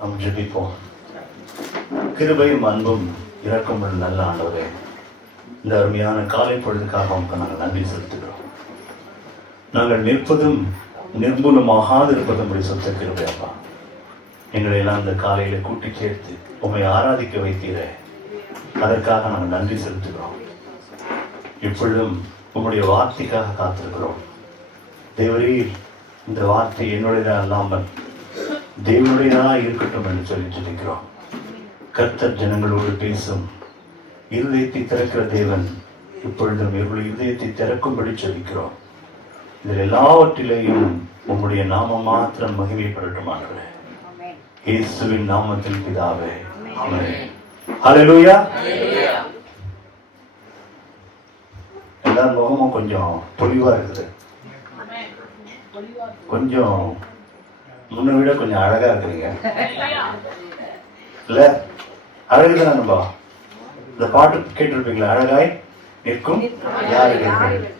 நாம் ஜெபிப்போம். கிருபையும் அன்பும் இரக்கமுள்ள நல்ல ஆண்டவரே, இந்த அருமையான காலை பொழுதுக்காக உங்களுக்கு நாங்கள் நன்றி செலுத்துகிறோம். நாங்கள் நிற்பதும் நிர்மூலமாகாது இருப்பதும் சொத்த கிருபை அப்பா. எங்களை எல்லாம் இந்த காலையில கூட்டி சேர்த்து உண்மை ஆராதிக்க வைத்தீரே, அதற்காக நாங்கள் நன்றி செலுத்துகிறோம். இப்பொழுதும் உங்களுடைய வார்த்தைக்காக காத்திருக்கிறோம். தேவரீர், இந்த வார்த்தை என்னுடையதா இல்லாமல் தேவனுடையதா இருக்கட்டும் என்று சொல்லி இருக்கிறோம். கர்த்தர் ஜனங்களோடு பேசும் இருதயத்தை திறக்கிற தேவன் இப்பொழுதும் இவருடைய இருதயத்தை திறக்கும்படி சொல்லிக்கிறோம். இதில் எல்லாவற்றிலேயும் உங்களுடைய நாமம் மாத்திரம் மகிமைப்படட்டுமானவரே, இயேசுவின் நாமத்தில் பிதாவே, ஆமென். ஹல்லேலூயா. எல்லா முகமும் கொஞ்சம் பொலிவா இருக்குது, கொஞ்சம் முன்ன விட கொஞ்சம் அழகா இருக்கிறீங்க இல்ல? அழகுதான் நம்ம இந்த பாட்டு கேட்டிருப்பீங்களா? அழகாய் நிற்கும் யாரு இருக்கிறது?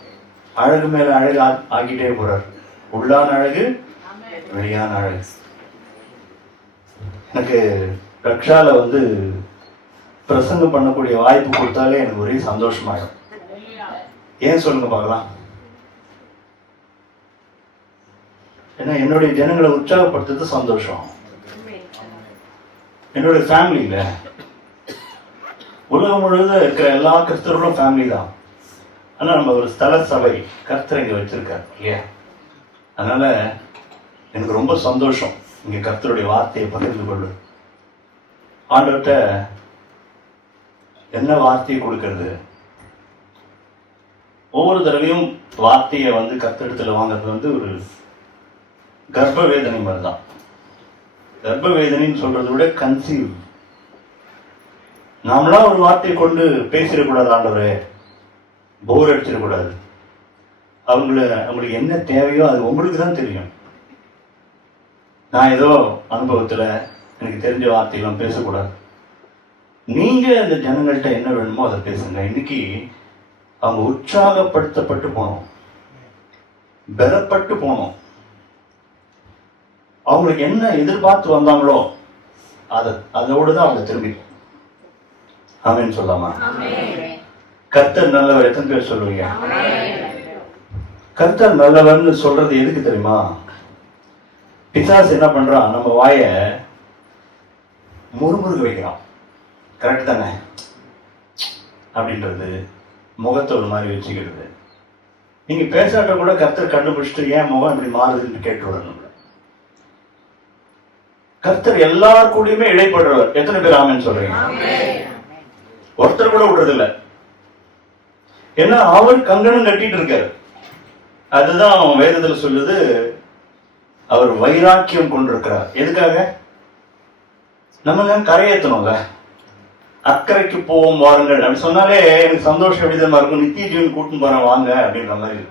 அழகு மேல அழகு ஆக்கிட்டே போறார். உள்ளான அழகு, வெளியான அழகு. எனக்கு ரக்ஷால பிரசங்கம் பண்ணக்கூடிய வாய்ப்பு கொடுத்தாலே எனக்கு ஒரே சந்தோஷமாயிடும். ஏன் சொல்லுங்க பார்க்கலாம்? ஏன்னா என்னுடைய ஜனங்களை உற்சாகப்படுத்துறது சந்தோஷம். என்னுடைய ஃபேமிலியில உலகம் முழுவதும் இருக்கிற எல்லா கிறிஸ்தவர்களும் ஃபேமிலி தான். ஆனா நம்ம ஒரு ஸ்தல சபை கர்த்தர் இங்க வச்சிருக்கார் இல்லையா? அதனால எனக்கு ரொம்ப சந்தோஷம் இங்க கர்த்தருடைய வார்த்தையை பகிர்ந்து கொள்ளு. ஆண்டவர்கிட்ட என்ன வார்த்தையை கொடுக்கறது? ஒவ்வொரு தடவையும் வார்த்தையை கர்த்தரிடத்துல வாங்குறது ஒரு கர்ப்ப வேதனை மாதிரி தான். கர்ப்ப வேதனைன்னு சொல்றதை விட கன்சீவ். நாமளா ஒரு வார்த்தையை கொண்டு பேசிடக்கூடாது. ஆண்டவரே, போர் அடிச்சிடக்கூடாது. அவங்களுக்கு என்ன தேவையோ அது உங்களுக்கு தான் தெரியும். நான் ஏதோ அனுபவத்துல எனக்கு தெரிஞ்ச வார்த்தையெல்லாம் பேசக்கூடாது. நீங்க அந்த ஜனங்கள்கிட்ட என்ன வேணுமோ அதை பேசுங்க. இன்னைக்கு அவங்க உற்சாகப்படுத்தப்பட்டு போனோம், பலப்பட்டு போனோம். அவங்களுக்கு என்ன எதிர்பார்த்து வந்தாங்களோ அதோடு தான் அவங்க திரும்பி. ஆமென் சொல்லாமா? கர்த்தர் நல்லவர். எத்தனை பேர் சொல்லுவீங்க? கர்த்தர் நல்லவர்னு சொல்றது எதுக்கு தெரியுமா? பிசாசு என்ன பண்றான்? நம்ம வாய முறுமுறுக்க வைக்கிறான். கரெக்ட் தானே அப்படின்றது, முகத்தை ஒரு மாதிரி வச்சுக்கிறது. நீங்க பேசாட்ட கூட கர்த்தர் கண்டுபிடிச்சிட்டு ஏன் முகம் இப்படி மாறுதுன்னு கேட்டு விடணும். கர்த்தர் எல்லார் கூடயுமே இடைப்படுறவர். எத்தனை பேர் ஆமென் சொல்றீங்க? ஒருத்தர் கூட விடுறதில்ல. ஏன்னா அவர் கங்கணம் கட்டிட்டு இருக்காரு. அதுதான் வேதத்துல சொல்லுது, அவர் வைராக்கியம் கொண்டிருக்கிறார். எதுக்காக? நம்ம கரையேற்றணும்ல. அக்கறைக்கு போவோம் வாருங்கள் அப்படி சொன்னாலே எனக்கு சந்தோஷம் எப்படிதான் இருக்கும். நித்திய ஜீவன் கூட்டின்னு போறேன் வாங்க அப்படின்ற மாதிரி.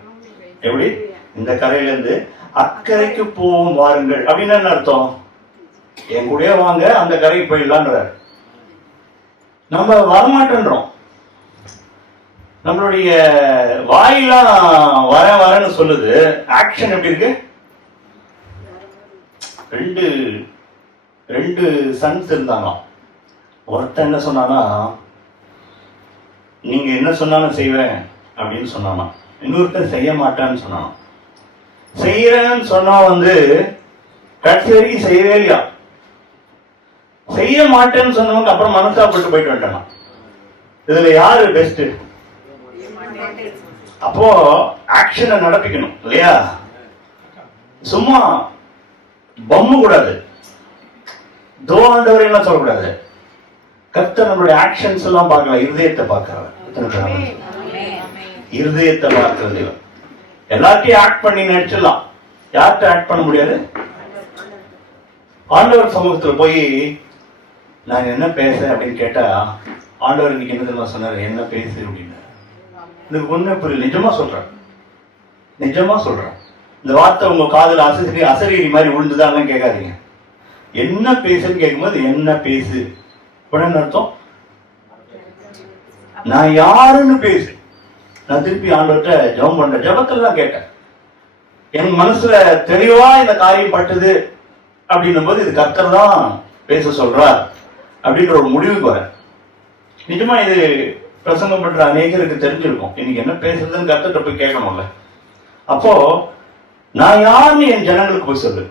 எப்படி? இந்த கரையில இருந்து அக்கறைக்கு போவோம் வாருங்கள் அப்படின்னு என்ன அர்த்தம்? என் கூட வாங்க, அந்த கரைக்கு போயிடலான்றார். நம்ம வரமாட்டேன்றோம். நம்மளுடைய வாயெல்லாம் வரன்னு சொல்லுது. ஆக்ஷன் எப்படி இருக்கு? ரெண்டு சன்ஸ் இருந்தாங்களாம். ஒருத்தன் என்ன சொன்னானா, நீங்க என்ன சொன்னாலும் செய்வேன் அப்படின்னு சொன்னானா. இன்னொருத்தன் செய்ய மாட்டான்னு சொன்னானா. செய்யறேன்னு சொன்னா கடைசி வரைக்கும் செய்யவே இல்லையா. செய்ய மாட்டேன்னு சொன்னவங்க அப்புறம் மனசாப்பட்டு போயிட்டு வந்துட்டான். இதுல யாரு பெஸ்ட்? அப்போ ஆக்ஷனை நடப்பிக்கணும் இல்லையா? சும்மா பொம்மை கூடாது, தோ ஆண்டவரை எல்லாம் சொல்லக்கூடாது. கர்த்தர் நம்மளுடைய ஆக்ஷன்ஸ் எல்லாம் பார்க்கலாம். இருதயத்தை பார்க்கிறவர். இருதயத்தை பார்க்கிறது. எல்லாத்தையும் ஆக்ட் பண்ணி நடிச்சிடலாம். யார்கிட்ட ஆக்ட் பண்ண முடியாது? ஆண்டவர் சமூகத்துல போய் நான் என்ன பேச அப்படின்னு கேட்டா, ஆண்டவர் இன்னைக்கு என்ன தெரியுமா சொன்னாரு? என்ன பேசு அப்படின்னு. எனக்கு ஒண்ணு புரியல. நிஜமா சொல்றேன். இந்த வார்த்தை உங்க காதுல அசரீரி மாதிரி விழுந்துதான் கேட்காதீங்க. என்ன பேசுன்னு கேட்கும்போது என்ன பேசு அப்படின்னு அர்த்தம். நான் யாருன்னு பேசு. நான் திருப்பி ஆண்டவர்கிட்ட ஜெபம் பண்றேன். ஜெபத்துல தான் கேட்டேன். என் மனசுல தெளிவா இந்த காரியம் பட்டது அப்படின்னும் போது இது கர்த்தர் தான் பேச சொல்றார் அப்படின்ற ஒரு முடிவுக்கு வரேன். நிஜமா இது பிரசங்கம் பண்ற அநேகருக்கு தெரிஞ்சிருக்கும். இன்னைக்கு என்ன பேசுறதுன்னு கத்துட்டு போய் கேட்கணும்ல. அப்போ நான் யாருன்னு என் ஜனங்களுக்கு போய் சொல்லு.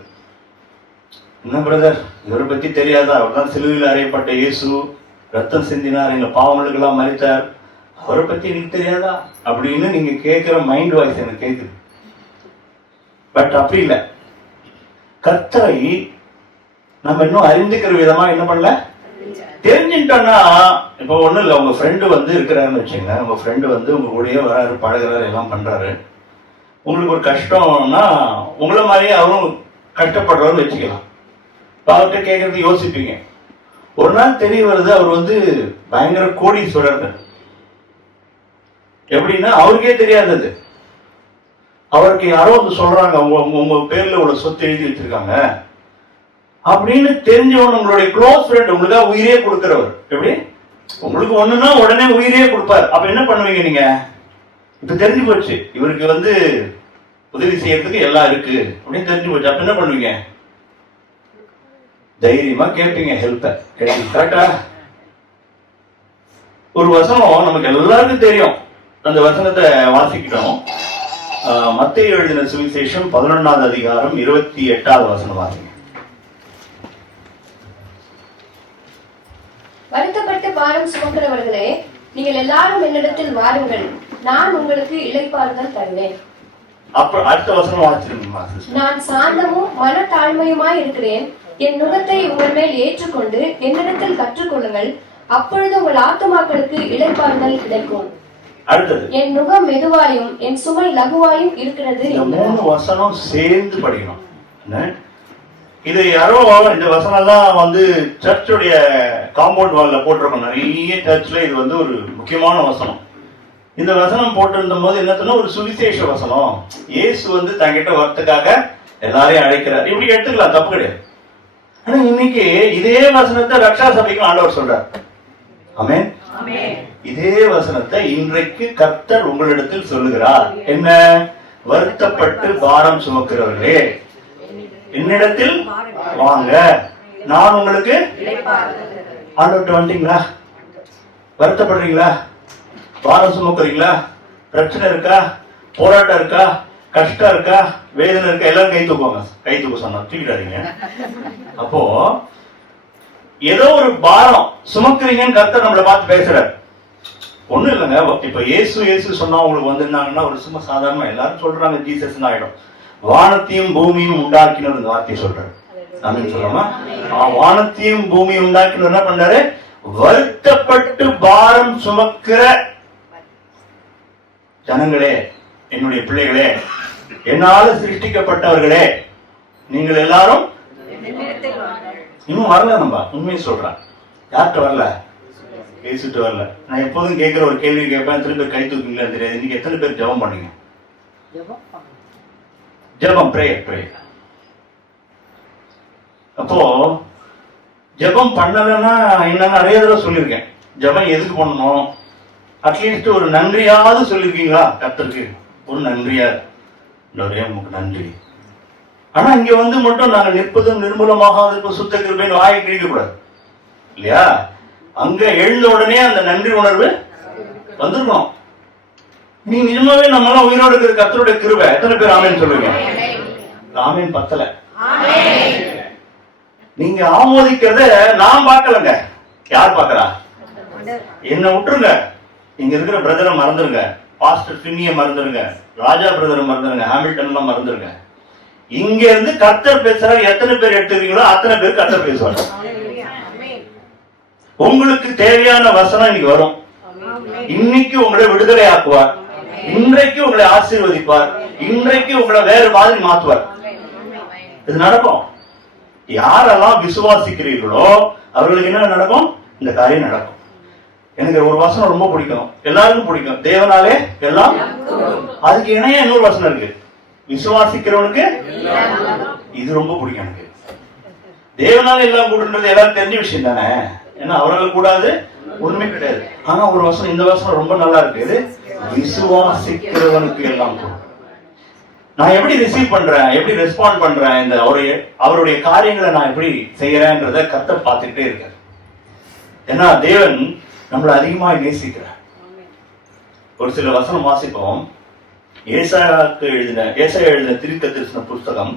என்ன பிரதர், இவரை பத்தி தெரியாதா? அவர்தான் சிலுவையில் அறையப்பட்ட இயேசு, ரத்தம் சிந்தினார், எங்க பாவங்களுக்கு எல்லாம் மரித்தார், அவரை பத்தி எனக்கு தெரியாதா அப்படின்னு நீங்க கேட்கிற மைண்ட் வாய்ஸ் எனக்கு கேட்குது. பட் அப்படி இல்லை. கர்த்தரை நம்ம இன்னும் அறிந்துக்கிற விதமா என்ன பண்ணல, தெரிஞ்சுட்டோம்னா. இப்போ ஒண்ணும் இல்லை, உங்க ஃப்ரெண்டு வந்து இருக்கிறாருன்னு வச்சுங்க. உங்க ஃப்ரெண்டு வந்து உங்க கூடயே வராரு, பழகிறாரு, எல்லாம் பண்றாரு. உங்களுக்கு ஒரு கஷ்டம்னா உங்களை மாதிரியே அவரும் கஷ்டப்படுறவன்னு வச்சுக்கலாம். அவர்கிட்ட கேட்கறது யோசிப்பீங்க. ஒரு நாள் தெரிய வருது அவர் வந்து பயங்கர கோடீஸ்வரர். எப்படின்னா அவருக்கே தெரியாதது. அவருக்கு யாரோ வந்து சொல்றாங்க, உங்க பேர்ல உள்ள சொத்து எழுதி வச்சிருக்காங்க அப்படின்னு தெரிஞ்சவன் உங்களுடைய க்ளோஸ் ஃப்ரெண்ட், உங்களுக்காக உயிரே கொடுக்கிறவர். எப்படி உங்களுக்கு ஒண்ணுன்னா உடனே உயிரே கொடுப்பார். அப்ப என்ன பண்ணுவீங்க நீங்க? இப்ப தெரிஞ்சு போச்சு இவருக்கு வந்து உதவி செய்யறதுக்கு எல்லாம் இருக்கு அப்படின்னு தெரிஞ்சு போச்சு. அப்ப என்ன பண்ணுவீங்க? தைரியமா கேட்பீங்க ஹெல்ப்ப. கரெக்டா? ஒரு வசனம் நமக்கு எல்லாருக்கும் தெரியும். அந்த வசனத்தை வாசிக்கிட்டோம். மத்தேயு எழுதின சுவிசேஷம் 11வது அதிகாரம் 28வது வசனம் வாசிங்க. வருத்தப்பட்டு பாரம் சுமக்கிறவர்களே, நீங்கள் எல்லாரும் என்னிடத்தில் வாருங்கள், நான் உங்களுக்கு இளைப்பாறுதல் தருவேன். அப்புறம் அடுத்த வசனம் வாசிச்சிருங்க. நான் சாந்தமும் மனத்தாழ்மையுமாய் இருக்கிறேன். என் நுகத்தை உங்கள் மேல் ஏற்றுக்கொண்டு என்னிடத்தில் கற்றுக்கொள்ளுங்கள், அப்பொழுது உங்கள் ஆத்துமாக்களுக்கு இளைப்பாறுதல் கிடைக்கும். அடுத்தது, என் நுகம் மெதுவாயும் என் சுமை லகுவாயும் இருக்கிறது. இந்த 3 வசனம் சேர்ந்து படிக்கணும். இது யாரோ இந்த வசனம் எல்லாம் வந்து சர்ச்சுடைய காம்பவுண்ட் வால்ல போட்டிருக்கோம். நிறைய சர்ச்ல இது வந்து ஒரு முக்கியமான வசனம். இந்த வசனம் போட்டிருந்த போது என்ன, ஒரு சுவிசேஷ வசனம். இயேசு வந்து தங்கிட்ட வரத்துக்காக எல்லாரையும் அழைக்கிறார். இப்படி எடுத்துக்கலாம், தப்பு கிடையாது. ஆனா இன்னைக்கு இதே வசனத்தை ரக்ஷா சபைக்கும் ஆண்டவர் சொல்றார். ஆமென். இதே வசனத்தை இன்றைக்கு கர்த்தர் உங்களிடத்தில் சொல்லுகிறார். என்ன? வருத்தப்பட்டு பாரம் சுமக்கிறவர்களே, என்னிடத்தில் வாங்க, நான் உங்களுக்கு. ஆண்டவர்கிட்ட வந்துட்டீங்களா? வருத்தப்படுறீங்களா? பாரம் சுமக்கிறீங்களா? பிரச்சனை இருக்கா? போராட்டம் இருக்கா? கஷ்டம் இருக்கா? வேதனை இருக்கா? எல்லாரும் கை தூக்குவாங்க. கை தூக்க சொன்னா தூக்கிடாதீங்க. அப்போ ஏதோ ஒரு பாரம் சுமக்கிறீங்கன்னு கர்த்தர் நம்மளை பார்த்து பேசுறாரு. ஒண்ணும் இல்லைங்க. இப்ப இயேசு சொன்னா உங்களுக்கு வந்திருந்தாங்கன்னா ஒரு சும்மா சாதாரணமா எல்லாரும் சொல்றாங்க ஜீசஸ் ஆயிடும். வானத்தையும் பூமியும் உண்டாக்கினது இந்த வார்த்தையை சொல்றாரு. அப்படின்னு சொல்லலாமா? வானத்தையும் பூமியும் உண்டாக்கினது என்ன பண்றாரு? வருத்தப்பட்டு பாரம் சுமக்கிற ஜனங்களே, என்னுடைய பிள்ளைகளே, என்னால சிருஷ்டிக்கப்பட்டவர்களே, நீங்கள் எல்லாரும் இன்னும் வரல. நம்ம உண்மையை சொல்றேன். யார்கிட்ட வரல? பேசிட்டு வரல. நான் எப்போதும் கேட்கிற ஒரு கேள்வி கேட்பேன். எத்தனை பேர் கை தூக்குங்களா தெரியாது. இன்னைக்கு எத்தனை பேர் ஜெபம் பண்ணீங்க? ஜெபம், பிரேயர். அப்போ ஜெபம் பண்ணலன்னா என்ன, நிறைய தடவை சொல்லியிருக்கேன். ஜெபம் எதுக்கு பண்ணணும்? அட்லீஸ்ட் ஒரு நன்றியாவது சொல்லியிருக்கீங்களா? கர்த்தருக்கு ஒரு நன்றியா, உங்களுக்கு நன்றி. ஆனா இங்க வந்து மட்டும் நாங்க நிற்பதும் நிர்மூலமாக சுத்த கிருபைன்னு வாயை கிழிக்க கூடாது இல்லையா? அங்க எழுந்த உடனே அந்த நன்றி உணர்வு வந்திருக்கணும். நீ நிஜமாவே நம்ம எல்லாம் உயிரோடு இருக்கிற கர்த்தருடைய கிருபை. எத்தனை பேர் ஆமேன்னு சொல்லுங்க? ஆமேன் பத்தல. நீங்க ஆமோதிக்கிறத நான் பார்க்கலங்க. யார் பார்க்கறா? என்ன விட்டுருங்க. இங்க இருக்கிற பிரதரை மறந்துருங்க, பாஸ்டர் பின்னிய மறந்துருங்க, ராஜா பிரதரை மறந்துருங்க, ஹாமில்டன் எல்லாம் மறந்துருங்க. இங்க இருந்து கர்த்தர் பேசுறாரு. எத்தனை பேர் எடுத்துக்கிறீங்களோ அத்தனை பேர் கர்த்தர் பேசுவாங்க. உங்களுக்கு தேவையான வசனம் இன்னைக்கு வரும். இன்னைக்கு உங்களை விடுதலை ஆக்குவார். இன்றைக்கு உங்களை ஆசீர்வதிப்பார். இன்றைக்கு உங்களை வேறு மாதிரி மாற்றுவார். இது நடக்கும். யாரெல்லாம் விசுவாசிக்கிறீர்களோ அவர்களுக்கு என்ன நடக்கும்? இந்த காரியம் நடக்கும். எனக்கு ஒரு வசனம் ரொம்ப பிடிக்கும், எல்லாருக்கும் பிடிக்கும். தேவனாலே எல்லாம். அதுக்கு இணைய இன்னொரு வசனம் இருக்கு, விசுவாசிக்கிறவனுக்கு. இது ரொம்ப பிடிக்கும் எனக்கு. தேவனால எல்லாம் கூடுன்றது எல்லாரும் தெரிஞ்ச விஷயம் தானே. ஏன்னா அவர்கள் கூடாது ஒண்ணுமே கிடையாது. ஆனா ஒரு வசனம், இந்த வசனம் ரொம்ப நல்லா இருக்கு. விசுவாசிக்கிறவனுக்கு எல்லாம் கூடும். நான் எப்படி ரிசீவ் பண்றேன், எப்படி ரெஸ்பாண்ட் பண்றேன், இந்த அவருடைய காரியங்களை நான் எப்படி செய்யறேன்றத கர்த்தர் பார்த்துக்கிட்டே இருக்கார். ஏன்னா தேவன் நம்மளை அதிகமா நேசிக்கிறார். ஒரு சில வசனம் வாசிப்போம். ஏசாயா எழுதின தீர்க்கதரிசன புஸ்தகம்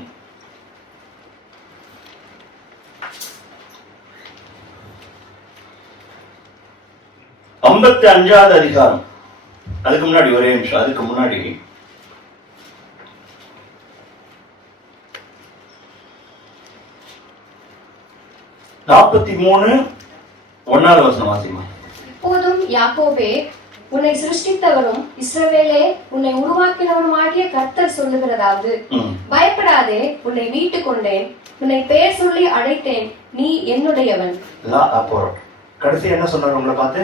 55வது அதிகாரம். அதுக்கு முன்னாடி ஒரே நிமிஷம், அதுக்கு முன்னாடி 43:1 வசனம் வாசிமா. இப்போதும் யாக்கோபே, உன்னை சிருஷ்டித்தவனும் இஸ்ரவேலே உன்னை உருவாக்கினவனுமாகிய கர்த்தர் சொல்லுகிறதாவது, பயப்படாதே, உன்னை மீட்டுக் கொண்டேன், உன்னை பெயர் சொல்லி அழைத்தேன், நீ என்னுடையவன். கடைசி என்ன சொன்னார் உங்களை பார்த்து?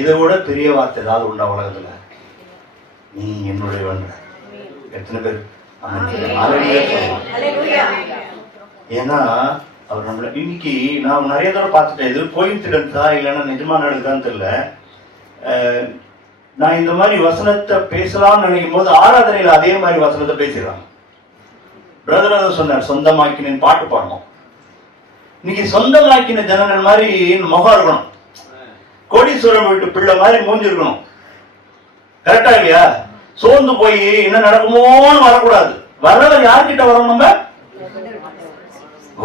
இதை விட பெரிய வார்த்தை ஏதாவது உண்டா உலகத்துல? நீ என்னுடையவன். எத்தனை பேர்? ஏன்னா அவர் நம்மள இன்னைக்கு நான் நிறைய தடவை பார்த்துட்டேன். இது கோயின்சிடன்ஸா இல்லைன்னா நிஜமா நடக்குதான்னு தெரியல. நான் இந்த மாதிரி வசனத்தை பேசலாம்னு நினைக்கும் போது ஆராதனையில அதே மாதிரி வசனத்தை பேசிடுறாங்க. பிரதர் சொன்னார், சொந்தமாக்கினேன் பாட்டு பாடணும். இன்னைக்கு சொந்தமாக்கின ஜனங்கள் மாதிரி முகம் இருக்கணும், கோடீஸ்வரம் வீட்டு பிள்ளை மாதிரி மூஞ்சி இருக்கணும். கரெக்டா இல்லையா? சோர்ந்து போய் என்ன நடக்குமோன்னு வரக்கூடாது. வரவர் யார்கிட்ட வரோம்? நம்ம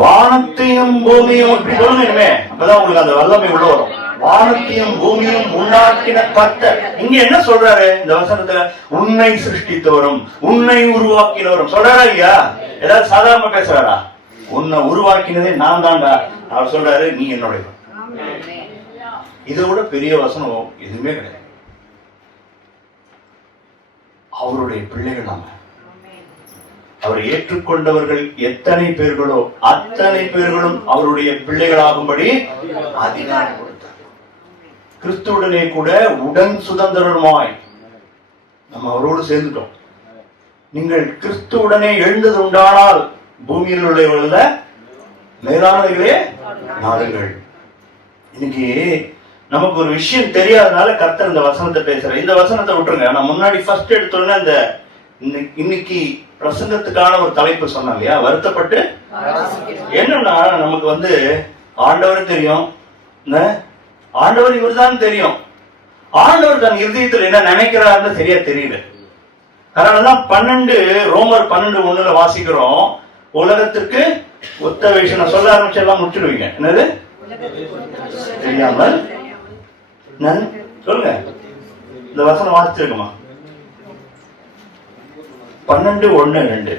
வானத்தையும் பூமியும் இப்படி சொல்லணுமே, அப்பதான் உங்களுக்கு அந்த வல்லமை உள்ள வரும். வானத்தையும் பூமியும் உண்டாக்கின கர்த்தர். இங்க என்ன சொல்றாரு இந்த வசனத்துல? உன்னை சிருஷ்டித்தவரும் உன்னை உருவாக்கினவரும் சொல்றாரா இல்லையா? ஏதாவது சாதாரண பேசுறாரா? உன்னை உருவாக்கினதே நான் தான்டா. அவர் சொல்றாரு, நீ என்னுடைய. இதை விட பெரிய வசனம் எதுவுமே கிடையாது. அவருடைய பிள்ளைகள் நாம. அவரை ஏற்றுக்கொண்டவர்கள் எத்தனை பேர்களோ அத்தனை பேர்களும் அவருடைய பிள்ளைகளாகும்படி அதிகாரம் கொடுத்தார். கிறிஸ்துவுடனே கூட உடன் சுதந்திரமாய் நம்ம அவரோடு சேர்ந்துட்டோம். நீங்கள் கிறிஸ்துவுடனே எழுந்தது உண்டானால் பூமியில் உள்ளவர்கள மேலானவைகளே நாடுகள். இன்னைக்கு நமக்கு ஒரு விஷயம் தெரியாதனால கர்த்தர் இந்த வசனத்தை பேசுற. இந்த வசனத்தை விட்டுருங்க. நான் முன்னாடி ஃபர்ஸ்ட் எடுத்தோன்னே அந்த இன்னைக்கு பிரசங்கத்துக்கான ஒரு தலைப்பு சொன்னா இல்லையா, வருத்தப்பட்டு. என்னன்னா நமக்கு ஆண்டவர் தெரியும், ஆண்டவர் இவர் தான் தெரியும். ஆண்டவர் தன் இருதயத்தில் என்ன நினைக்கிறாருன்னு சரியா தெரியல. அதனாலதான் ரோமர் 12:1 வாசிக்கிறோம், உலகத்திற்கு ஒத்த விஷயம். நான் சொல்ல ஆரம்பிச்சு எல்லாம் முடிச்சிடுவீங்க. என்னது? தெரியாமல் சொல்லுங்க. இந்த வசனம் வாசிச்சிருக்குமா? 12:1-2.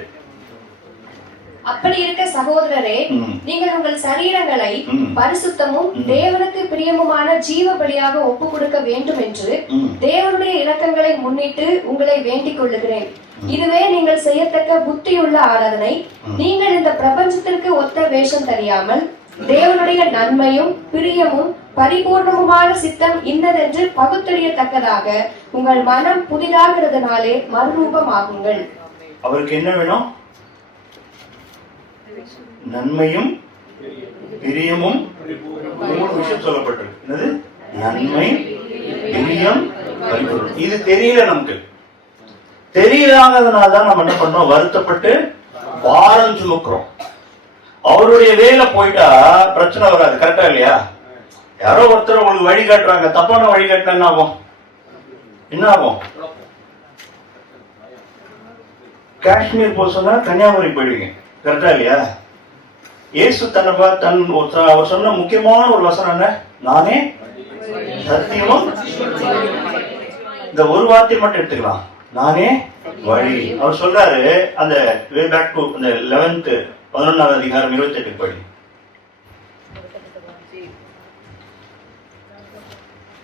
அப்படி இருக்க சகோதரரே, நீங்கள் உங்கள் சரீரங்களை பரிசுத்தமும் தேவனுக்கு பிரியமுமான ஜீவ பலியாக ஒப்பு கொடுக்க வேண்டும் என்று தேவனுடைய இரக்கங்களை முன்னிட்டு உங்களை வேண்டிக் கொள்ளுகிறேன். இதுவே நீங்கள் செய்யத்தக்க புத்தியுள்ள ஆராதனை. நீங்கள் இந்த பிரபஞ்சத்திற்கு ஒத்த வேஷம் தெரியாமல் தேவனுடைய நன்மையும் பிரியமும் பரிபூர்ணமுமான சித்தம் இன்னதென்று பகுத்தறியத்தக்கதாக உங்கள் மனம் புதிதாகிறதுனாலே மறுரூபமாகுங்கள். அவருக்கு என்ன வேணும்? நன்மையும் பிரியமும். 3 விஷயம் சொல்லப்பட்டிருக்கு. என்னது? நன்மை, பிரியம், பரிபூர்ணம். இது தெரியல. நமக்கு தெரியாததுனாலதான் நம்ம என்ன பண்றோம்? வருத்தப்பட்டு பாரம் சுமக்கிறோம். அவருடைய வேலை போயிட்டா பிரச்சனை வராது. கரெக்டா இல்லையா? யாரோ ஒருத்தர் உங்களுக்கு வழி காட்டுறாங்க, தப்பான வழி காட்டினா என்ன ஆகும்? காஷ்மீர் போக சொன்னா கன்னியாகுமரி போயிடுவீங்க. கரெக்டா இல்லையா? இயேசு அவர் சொன்ன முக்கியமான ஒரு வசனம் என்ன? நானே சத்தியமும். இந்த ஒரு வார்த்தை மட்டும் எடுத்துக்கலாம், நானே வழி. அவர் சொல்றாரு அந்த வே பேக் டு அந்த 11வது அதிகாரம் 28 படி.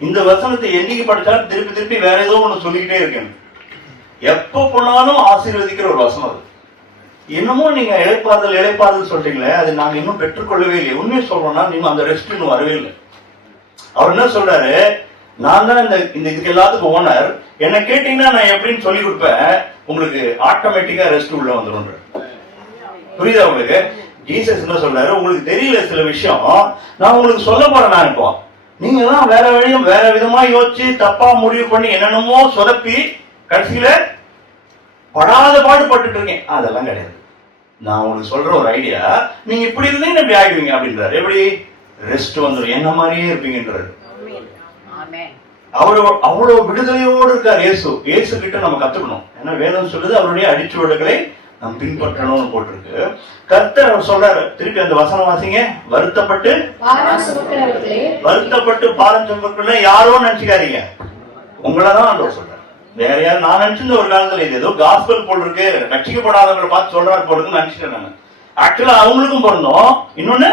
இந்த வசனத்தை என்னைக்கு படிச்சாலும் திருப்பி திருப்பி வேற ஏதோ ஒண்ணு சொல்லிக்கிட்டே இருக்கேன். எப்ப போனாலும் ஆசீர்வதிக்கிற ஒரு வசனம் அது. என்னமோ நீங்க இளைப்பாறுதல் சொல்றீங்களே, அது நாங்க இன்னும் பெற்றுக்கொள்ளவே இல்லை. உண்மையை சொல்றோம்னா நீங்க அந்த ரெஸ்ட் இன்னும் வரவே இல்லை. அவர் என்ன சொல்றாரு? நான் தான் இந்த இதுக்கு எல்லாத்துக்கும் ஓனர். என்ன கேட்டீங்கன்னா நான் எப்படின்னு சொல்லி கொடுப்பேன், உங்களுக்கு ஆட்டோமேட்டிக்கா ரெஸ்ட் உள்ள வந்துடும். புரியுதா உங்களுக்கு? ஜீசஸ் என்ன சொல்றாரு? உங்களுக்கு தெரியல சில விஷயம், நான் உங்களுக்கு சொல்ல போறேன். நான் இப்போ நீங்க தான் வேற வழியும் வேற விதமா யோசிச்சு தப்பா முடிவு பண்ணி என்னென்னமோ சொதப்பி கடைசியில படாத பாடுபட்டு இருக்கேன். அதெல்லாம் கிடையாது. நான் உங்களுக்கு சொல்ற ஒரு ஐடியா, நீங்க இப்படி இருந்தீங்கன்னா இப்படி ஆயிடுவீங்க அப்படின்றாரு. எப்படி? ரெஸ்ட் வந்துடும், என்ன மாதிரியே இருப்பீங்கன்றாரு. அவ்வளவு விடுதலையோடு இருக்கார் இயேசு. இயேசு கிட்ட நம்ம கத்துக்கணும். ஏன்னா வேதம் சொல்லுது அவருடைய அடிச்சுவடுகளை நாம் பின்பற்றணும்னு போட்டிருக்கு. கர்த்தர் அவர் சொல்றாரு, திருப்பி அந்த வசனம் வாசிங்க. வருத்தப்பட்டு பாரம் சுமக்கிறவர்களே, யாரோ நினைச்சுக்காதீங்க, உங்களதான் ஆண்டவர் சொல்றாரு. வேற யாரும் நான் நினைச்சிருந்த ஒரு காலத்துல இது ஏதோ காஸ்பல் போல் இருக்கு, ரட்சிக்கப்படாதவங்களை பார்த்து சொல்றாரு போல் இருக்குன்னு நினைச்சிட்டேன் நான். ஆக்சுவலா அவங்களுக்கும் பொருந்தும். இன்னொன்னு,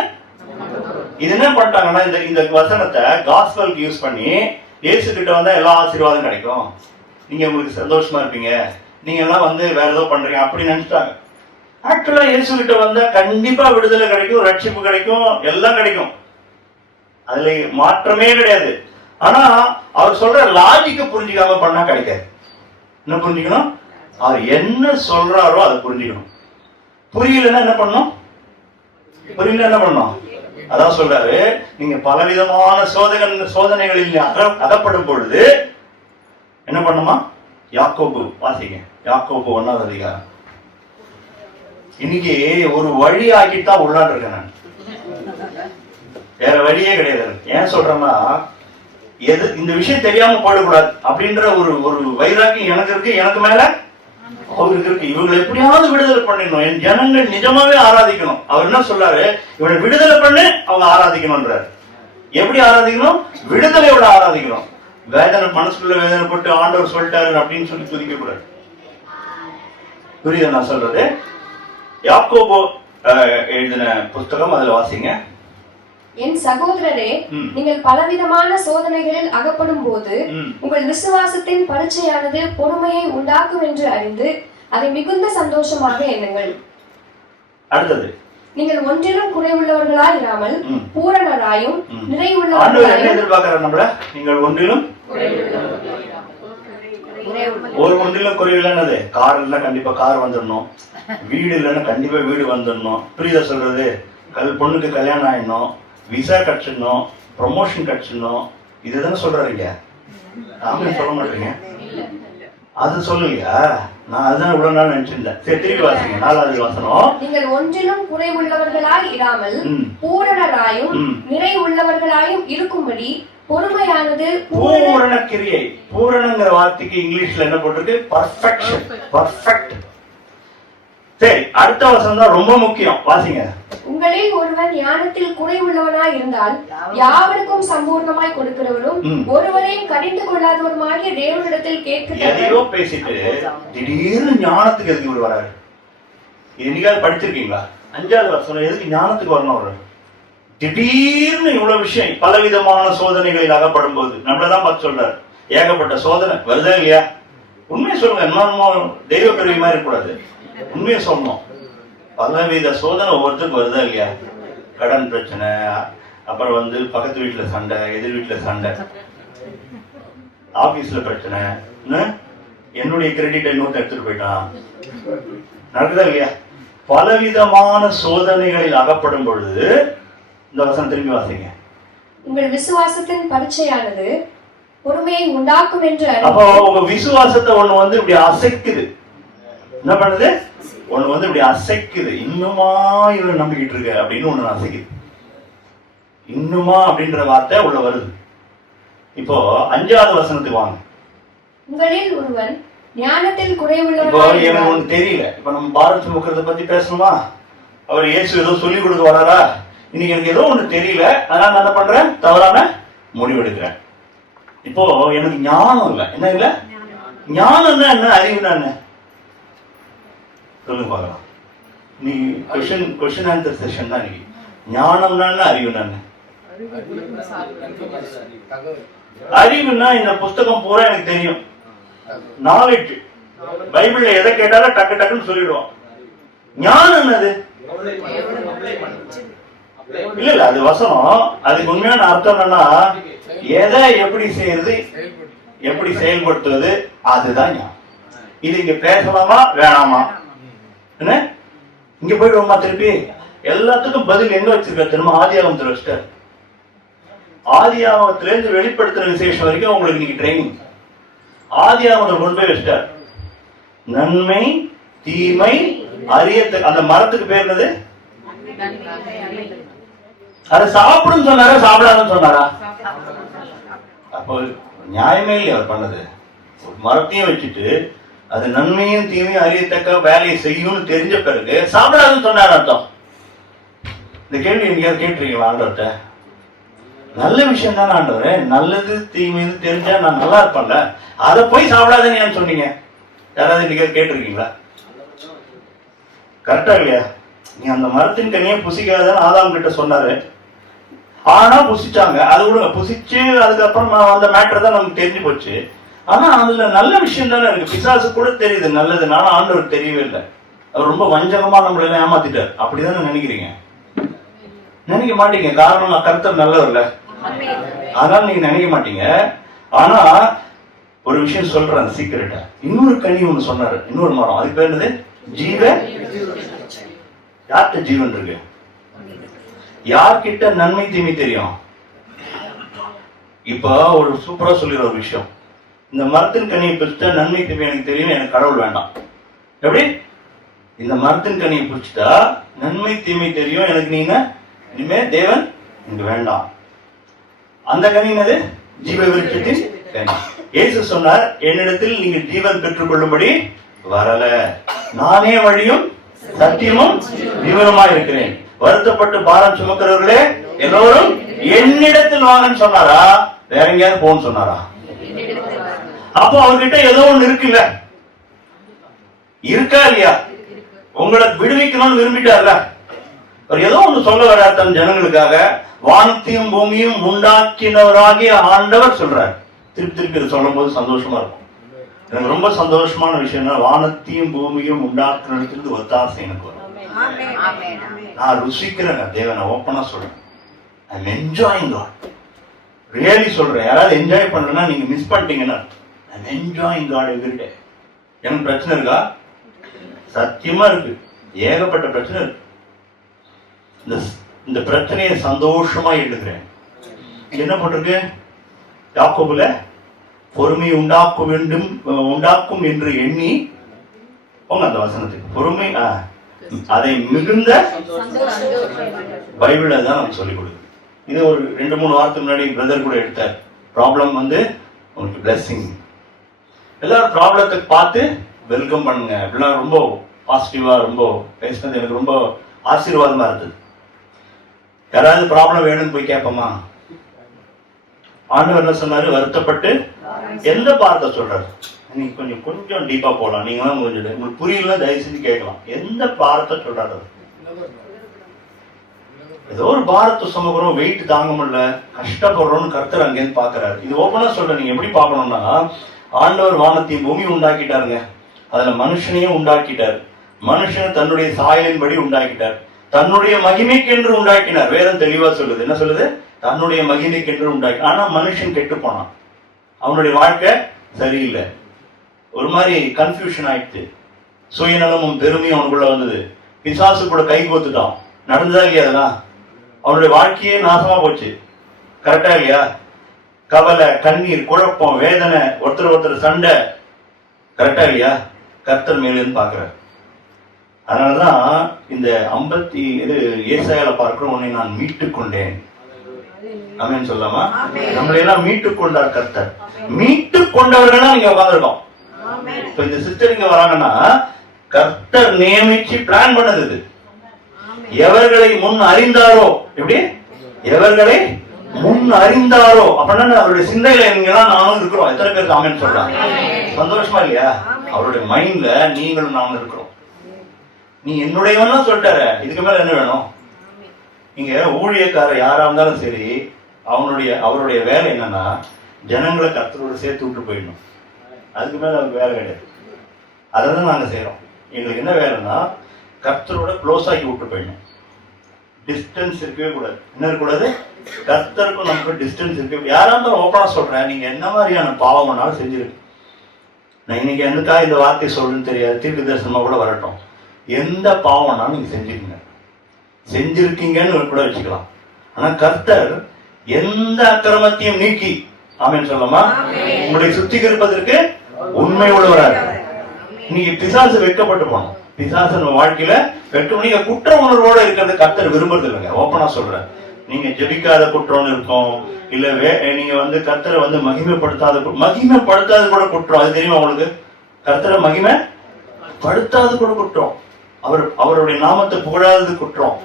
இது என்ன பண்ணிட்டாங்கன்னா, இந்த வசனத்தை காஸ்பலுக்கு யூஸ் பண்ணி இயேசு கிட்ட வந்தா எல்லா ஆசீர்வாதம் கிடைக்கும், நீங்க உங்களுக்கு சந்தோஷமா இருப்பீங்க, நீங்க எல்லாம் வந்து வேற ஏதோ பண்றீங்க அப்படி நினைச்சிட்டாங்க. ஆக்சுவலா இயேசு கிட்ட வந்தா கண்டிப்பா விடுதலை கிடைக்கும், ரட்சிப்பு கிடைக்கும், எல்லாம் கிடைக்கும். அதுல மாற்றமே கிடையாது. ஆனா அவர் சொல்ற லாஜிக்க புரிஞ்சுக்காம பண்ணா கிடைக்காது. என்ன புரிஞ்சுக்கணும்? அவர் என்ன சொல்றாரோ அதை புரிஞ்சுக்கணும். புரியலன்னா என்ன பண்ணணும்? புரியல என்ன பண்ணணும்? அதான் சொல்றாரு, நீங்க பலவிதமான சோதனைகளில் அகப்படும் பொழுது என்ன பண்ணுமா? யாக்கோபு வாசிங்க, யாக்கோபு 1வது அதிகாரம். இன்னைக்கு ஒரு வழி ஆக்கித்தான் உள்ளாண்டு இருக்கேன் நான், வேற வழியே கிடையாது. ஏன் சொல்றேன்னா, எது இந்த விஷயம் தெரியாம போடக்கூடாது அப்படின்ற ஒரு வைராக்கியம் எனக்கு இருக்கு, எனக்கு மேல அவருக்கு இருக்கு. இவங்களை எப்படியாவது விடுதலை பண்ணிடணும், என் ஜனங்கள் நிஜமாவே ஆராதிக்கணும். அவர் என்ன சொல்றாரு? இவனை விடுதலை பண்ணு, அவங்க ஆராதிக்கணும்ன்றாரு. எப்படி ஆராதிக்கணும்? விடுதலையோட ஆராதிக்கணும். வேதனை, மனசுக்குள்ள வேதனை போட்டு ஆண்டவர் சொல்லிட்டாரு அப்படின்னு சொல்லி துதிக்க கூடாது. புரியுது நான் சொல்றது? யாக்கோபு எழுதின புத்தகம், அதுல வாசிங்க. என் சகோதரரே, நீங்கள் பலவிதமான சோதனைகளில் அகப்படும் போது உங்கள் விசுவாசத்தின் பரீட்சையானது பொறுமையை உண்டாக்கும் என்று அறிந்து அதை மிகுந்த சந்தோஷமாக எண்ணுங்கள். அடுத்தது, நீங்கள் ஒன்றிலும் குறைவுள்ளவர்களாய் இராமல் பூரணராயும் நிறைவுள்ளவர்களாயும். எதிர்பார்க்கிற நம்மள நீங்கள் ஒன்றிலும் ஒரு ஒன்றிலும் குறைவில்லைன்னது. கார் இல்ல கண்டிப்பா கார் வந்துடணும், வீடு இல்லைன்னா கண்டிப்பா வீடு வந்துடணும். புரியுதா சொல்றது? பொண்ணுக்கு கல்யாணம் ஆயிடணும், விசா கிடைச்சிடணும், ப்ரொமோஷன் கிடைச்சிடணும். இதுதானே சொல்றீங்க? நாம சொல்ல மாட்டீங்க, அது சொல்லுங்க. நான் அதுதான் இவ்வளவு நாள் நினைச்சிருந்தேன். சரி, திருப்பி வாசிங்க 4வது வசனம். நீங்கள் ஒன்றிலும் குறைவுள்ளவர்களாய் இராமல் பூரணராயும் நிறைவுள்ளவர்களாயும் இருக்கும்படி பொறுமையானது பூரண கிரியை. பூரணங்கிற வார்த்தைக்கு இங்கிலீஷ்ல என்ன போட்டிருக்கு? Perfection, perfect. சரி, அடுத்த வசனம் தான் ரொம்ப முக்கியம், வாசிங்க. உங்களில் ஒருவன் ஞானத்தில் குறைவுள்ளவனாய் இருந்தால் யாவருக்கும் சம்பூர்ணமாய் கொடுக்கிறவரும் ஒருவரையும் கடிந்து கொள்ளாதவருமாகிய தேவனிடத்தில் கேட்க. எதையோ பேசிட்டு திடீர்னு ஞானத்துக்கு எதுக்கு இவர் வராரு? என்னைக்காவது படிச்சிருக்கீங்களா? 5வது வசனம் எதுக்கு ஞானத்துக்கு வரணும்? அவரு திடீர்னு இவ்வளவு விஷயம், பலவிதமான சோதனைகளில் அகப்படும் போது நம்மளதான் பார்த்து சொல்றாரு. ஏகப்பட்ட சோதனை வருதா இல்லையா? உண்மையை சொல்லுங்க, என்னமோ தெய்வ கருவி மாதிரி இருக்கக்கூடாது, உண்மையை சொல்லணும். பலவித சோதனை ஒவ்வொருத்தருக்கும் வருதா இல்லையா? கடன் பிரச்சனை, அப்புறம் வந்து பக்கத்து வீட்டுல சண்டை, எதிர் வீட்டுல சண்டை, ஆபீஸ்ல பிரச்சனை, என்னுடைய கிரெடிட் இன்னொருத்த எடுத்துட்டு போயிட்டான், நடக்குதா இல்லையா? பலவிதமான சோதனைகளில் அகப்படும் பொழுது இந்த வசனம் திரும்பி வாசிங்க. உங்கள் விசுவாசத்தின் பரீட்சையானது பொறுமையை உண்டாக்கும் என்று. அப்போ உங்க விசுவாசத்தை ஒண்ணு வந்து இப்படி அசைக்குது. என்ன பண்ணுது? ஒண்ணு வந்து இப்படி அசைக்குது. இன்னுமா இவன் நம்பிக்கிட்டு இருக்க அப்படின்னு ஒண்ணு அசைக்குது. இன்னுமா அப்படின்ற வார்த்தை உள்ள வருது. இப்போ 5வது வசனத்துக்கு வாங்க. உங்களில் ஒருவன் ஞானத்தில் குறைவுள்ளவன். எனக்கு ஒண்ணு தெரியல. இப்ப நம்ம பாரத் சுமக்கிறத பத்தி பேசணுமா? அவர் இயேசு ஏதோ சொல்லி கொடுக்க வராரா? இன்னைக்கு எனக்கு ஏதோ ஒண்ணு தெரியல, அதனால நான் என்ன பண்றேன்? தவறான முடிவெடுக்கிறேன். இப்போ எனக்கு ஞானம் இல்ல. என்ன இல்ல? ஞானம்னா என்ன? அறிவுனா என்ன? சொல்லுங்க பார்க்கலாம். நீ கொஸ்டின் ஆன்சர் செஷன் தான் இன்னைக்கு. ஞானம்னா என்ன? அறிவுனா என்ன? அறிவுனா இந்த புஸ்தகம் பூரா எனக்கு தெரியும், நாலேஜ். பைபிள்ல எதை கேட்டாலும் டக்கு டக்குன்னு சொல்லிடுவோம். ஞானம் என்னது? இல்ல இல்ல, அது வசனம். அதுக்கு உண்மையான அர்த்தம் என்னன்னா, எதை எப்படி செய்யறது, எப்படி செயல்படுத்துவது, அதுதான் ஞானம். இது இங்க பேசலாமா வேணாமா? என்ன இங்க போயிடுவோமா? திருப்பி எல்லாத்துக்கும் பதில் எங்க வச்சிருக்க தெரியுமா? ஆதியாகமத்துல வச்சுட்டார். ஆதியாகமத்துல இருந்து வெளிப்படுத்துற விசேஷம் வரைக்கும் உங்களுக்கு இன்னைக்கு ட்ரைனிங். ஆதியாகமத்துல கொண்டு போய் வச்சுட்டார். நன்மை தீமை அறியத்த. அந்த மரத்துக்கு பேர் என்னது? அதை சாப்பிடும் சொன்னாரா சாப்பிடாதுன்னு சொன்னாரா? அப்போ நியாயமே இல்லையா அவர் பண்ணது? மரத்தையும் வச்சுட்டு அது நன்மையும் தீமையும் அறியத்தக்க வேலையை செய்யும்னு தெரிஞ்ச பிறகு சாப்பிடாதுன்னு சொன்னார் அர்த்தம். இந்த கேள்வி எங்கேயாவது கேட்டுறீங்களா ஆண்டவர்கிட்ட? நல்ல விஷயம் தானே ஆண்டவரே, நல்லது தீமைன்னு தெரிஞ்சா நான் நல்லா இருப்பேன்ல, அதை போய் சாப்பிடாதுன்னு ஏன் சொன்னீங்க? யாராவது இன்னைக்கு கேட்டிருக்கீங்களா? கரெக்டா இல்லையா? நீ அந்த மரத்தின் கனியை புசிக்காதன்னு ஆதாம் கிட்ட சொன்னாரு. ஆனா புசிச்சாங்க. அது கூட புசிச்சு அதுக்கப்புறம் அந்த மேட்டர் தான் நமக்கு தெரிஞ்சு போச்சு. ஆனா அதுல நல்ல விஷயம் தானே இருக்கு. பிசாசு கூட தெரியுது நல்லது, ஆனா ஆண்டவர் தெரியவே இல்லை. அவர் ரொம்ப வஞ்சகமா நம்மள எல்லாம் ஏமாத்திட்டார். அப்படிதானே நினைக்கிறீங்க? நினைக்க மாட்டீங்க. காரணம் கர்த்தர் நல்லவர் இல்ல, அதனால நீங்க நினைக்க மாட்டீங்க. ஆனா ஒரு விஷயம் சொல்றேன் சீக்கிரட்டா. இன்னொரு கனி ஒண்ணு சொன்னாரு, இன்னொரு மரம். அதுக்கு பேர் என்னது? ஜீவ. யார்கிட்ட ஜீவன் இருக்கு? யார்கிட்ட நன்மை தீமை தெரியும்? இப்ப ஒரு சூப்பரா சொல்லிடுற ஒரு விஷயம், இந்த மரத்தின் கனியை பிடிச்சிட்டா நன்மை தீமை எனக்கு தெரியும், எனக்கு கடவுள் வேண்டாம். எப்படி? இந்த மரத்தின் கனியை பிடிச்சிட்டா நன்மை தீமை தெரியும், எனக்கு நீங்க இனிமே தேவன் இங்க வேண்டாம். அந்த கனி என்னது? ஜீவ விருட்சத்தின் கனி. இயேசு சொன்னார், என்னிடத்தில் நீங்கள் ஜீவன் பெற்றுக் கொள்ளும்படி வரல, நானே வழியும் சத்தியமும் ஜீவனுமா இருக்கிறேன். வருத்தப்பட்டு பாரம் சுமக்கிறவர்களே எல்லோரும் என்னிடத்தில் வாங்கன்னு சொன்னாரா? வேற எங்கேயாவது போன்னு சொன்னாரா? அப்போ அவர்கிட்ட ஏதோ ஒண்ணு இருக்குல்ல, இருக்கா இல்லையா? உங்களை விடுவிக்கணும்னு விரும்பிட்டார்ல. அவர் ஏதோ ஒண்ணு சொல்ல வர தன் ஜனங்களுக்காக. வானத்தையும் பூமியும் உண்டாக்கினவராகிய ஆண்டவர் சொல்றார். திருப்பி திருப்பி சொல்லும் போது சந்தோஷமா இருக்கும். எனக்கு ரொம்ப சந்தோஷமான விஷயம், வானத்தையும் பூமியும் உண்டாக்குனதுக்கு ஒத்தாசை எனக்கு வரும். நான் ருசிக்கிறேங்க தேவனை, ஓப்பனா சொல்றேன். I am enjoying God, really சொல்றேன். யாராவது என்ஜாய் பண்றேன்னா நீங்க மிஸ் பண்ணிட்டீங்கன்னா, I am enjoying God every day. எனக்கு பிரச்சனை இருக்கா? சத்தியமா இருக்கு, ஏகப்பட்ட பிரச்சனை இருக்கு. இந்த பிரச்சனையை சந்தோஷமா எழுதுகிறேன். என்ன பண்றது? யாக்கோபுல பொறுமை உண்டாக்கும் என்று எண்ணி போங்க அந்த வசனத்துக்கு. பொறுமை அதை மிகுந்த பைபிள தான் நம்ம சொல்லிக் கொடுக்குது. இது ஒரு 2-3 வாரத்துக்கு முன்னாடி பிரதர் கூட எடுத்தார். ப்ராப்ளம் வந்து உங்களுக்கு பிளெஸிங். எல்லாரும் ப்ராப்ளத்தை பார்த்து வெல்கம் பண்ணுங்க அப்படிலாம் ரொம்ப பாசிட்டிவா ரொம்ப பேசுனது எனக்கு ரொம்ப ஆசீர்வாதமா இருந்தது. யாராவது ப்ராப்ளம் வேணும்னு போய் கேட்போமா? ஆண்டவர் என்ன சொன்னாரு? வருத்தப்பட்டு எந்த பாரத்தை சொல்றாரு? நீங்க கொஞ்சம் டீப்பா போகலாம். நீங்க உங்களுக்கு புரியல, தயவு செஞ்சு கேட்கலாம். எந்த பாரத்தை சொல்றாரு? ஏதோ ஒரு பாரத்தை சுமக்கிறோம், வெயிட் தாங்க முடியல, கஷ்டப்படுறோம்னு கர்த்தர் அங்கேருந்து பாக்குறாரு. இது ஓப்பனா சொல்ற. நீங்க எப்படி பார்க்கணும்னா, ஆண்டவர் வானத்தையும் பூமி உண்டாக்கிட்டாருங்க, அதுல மனுஷனையும் உண்டாக்கிட்டார். மனுஷனை தன்னுடைய சாயலின்படி உண்டாக்கிட்டார், தன்னுடைய மகிமைக்கென்று உண்டாக்கினார். வேதம் தெளிவா சொல்லுது. என்ன சொல்லுது? தன்னுடைய மகிமைக்கென்று உண்டாக்கி. ஆனா மனுஷன் கெட்டு போனான். அவனுடைய வாழ்க்கை சரியில்லை, ஒரு மாதிரி கன்ஃபியூஷன் ஆயிடுச்சு. சுயநலமும் பெருமையும் அவனுக்குள்ள வந்தது. பிசாசு கூட கை கோத்துட்டான். நடந்ததா இல்லையா? அதெல்லாம் அவனுடைய வாழ்க்கையே நாசமா போச்சு. கரெக்டா இல்லையா? கவலை, கண்ணீர், குழப்பம், வேதனை, ஒருத்தர் சண்டை. கரெக்டா இல்லையா? கர்த்தர் மேலிருந்து பாக்குறார். அதனாலதான் இந்த ஏசாயால பார்க்கிறோம், உன்னை நான் மீட்டுக் கொண்டேன். ஆமென் சொல்லாமா? நம்மளை எல்லாம் மீட்டுக் கொண்டார் கர்த்தர். மீட்டுக் கொண்டவர்கள் நீங்க உட்கார்ந்துருக்கோம். இப்ப இந்த சிஸ்டர் இங்க வராங்கன்னா கர்த்தர் நியமிச்சு பிளான் பண்ணது. எவர்களை முன் அறிந்தாரோ, எப்படி எவர்களை முன் அறிந்தாரோ அப்படின்னா அவருடைய சிந்தையில நீங்களாம் நானும் இருக்கிறோம். எத்தனை பேருக்கு ஆமென் சொல்றாங்க? சந்தோஷமா இல்லையா? அவருடைய மைண்ட்ல நீங்களும் நானும் இருக்கிறோம். நீ என்னுடையவன்னா சொல்லிட்டார, இதுக்கு மேல என்ன வேணும்? நீங்க ஊழியக்காரர் யாரா இருந்தாலும் சரி, அவருடைய வேலை என்னன்னா ஜனங்களை கர்த்தரோட சேர்த்து விட்டு போயிடணும். அதுக்கு மேல அவருக்கு வேலை கிடையாது. அதான் நாங்க செய்யறோம். எங்களுக்கு என்ன வேலைன்னா கர்த்தரோட க்ளோஸ் ஆக்கி விட்டு போயிடணும். டிஸ்டன்ஸ் இருக்கவே கூடாது. என்ன இருக்கக்கூடாது? கர்த்தருக்கும் நமக்கு டிஸ்டன்ஸ் இருக்கு. யாரா இருந்தாலும் ஓப்பனா சொல்றேன், நீங்க என்ன மாதிரியான பாவம் வேணாலும் செஞ்சிருக்கு. நான் இன்னைக்கு எனக்கா இந்த வார்த்தை சொல்றேன்னு தெரியாது, தீர்க்க தரிசனமா கூட வரட்டும். எந்த பாவம்னாலும் நீங்க செஞ்சிருக்கீங்கன்னு கூட வச்சுக்கலாம். ஆனா கர்த்தர் எந்த அக்கிரமத்தையும் நீக்கி, ஆமென் சொல்லாமா, உங்களுடைய சுத்திகரிப்பதற்கு உண்மை உள்ளவராக. இன்னைக்கு பிசாசு வெட்கப்பட்டு போனோம். பிசாசு நம்ம வாழ்க்கையில வெட்கம். நீங்க குற்ற உணர்வோட இருக்கிறது கர்த்தர் விரும்புறது இல்லைங்க. ஓப்பனா சொல்றேன். நீங்க ஜெபிக்காத குற்றம் இருக்கும், இல்ல நீங்க கர்த்தரை மகிமைப்படுத்தாத கூட குற்றம். அது தெரியுமா உங்களுக்கு? கர்த்தரை மகிமைப்படுத்தாது கூட குற்றம். அவருடைய நாமத்தை புகழாதது குற்றம்.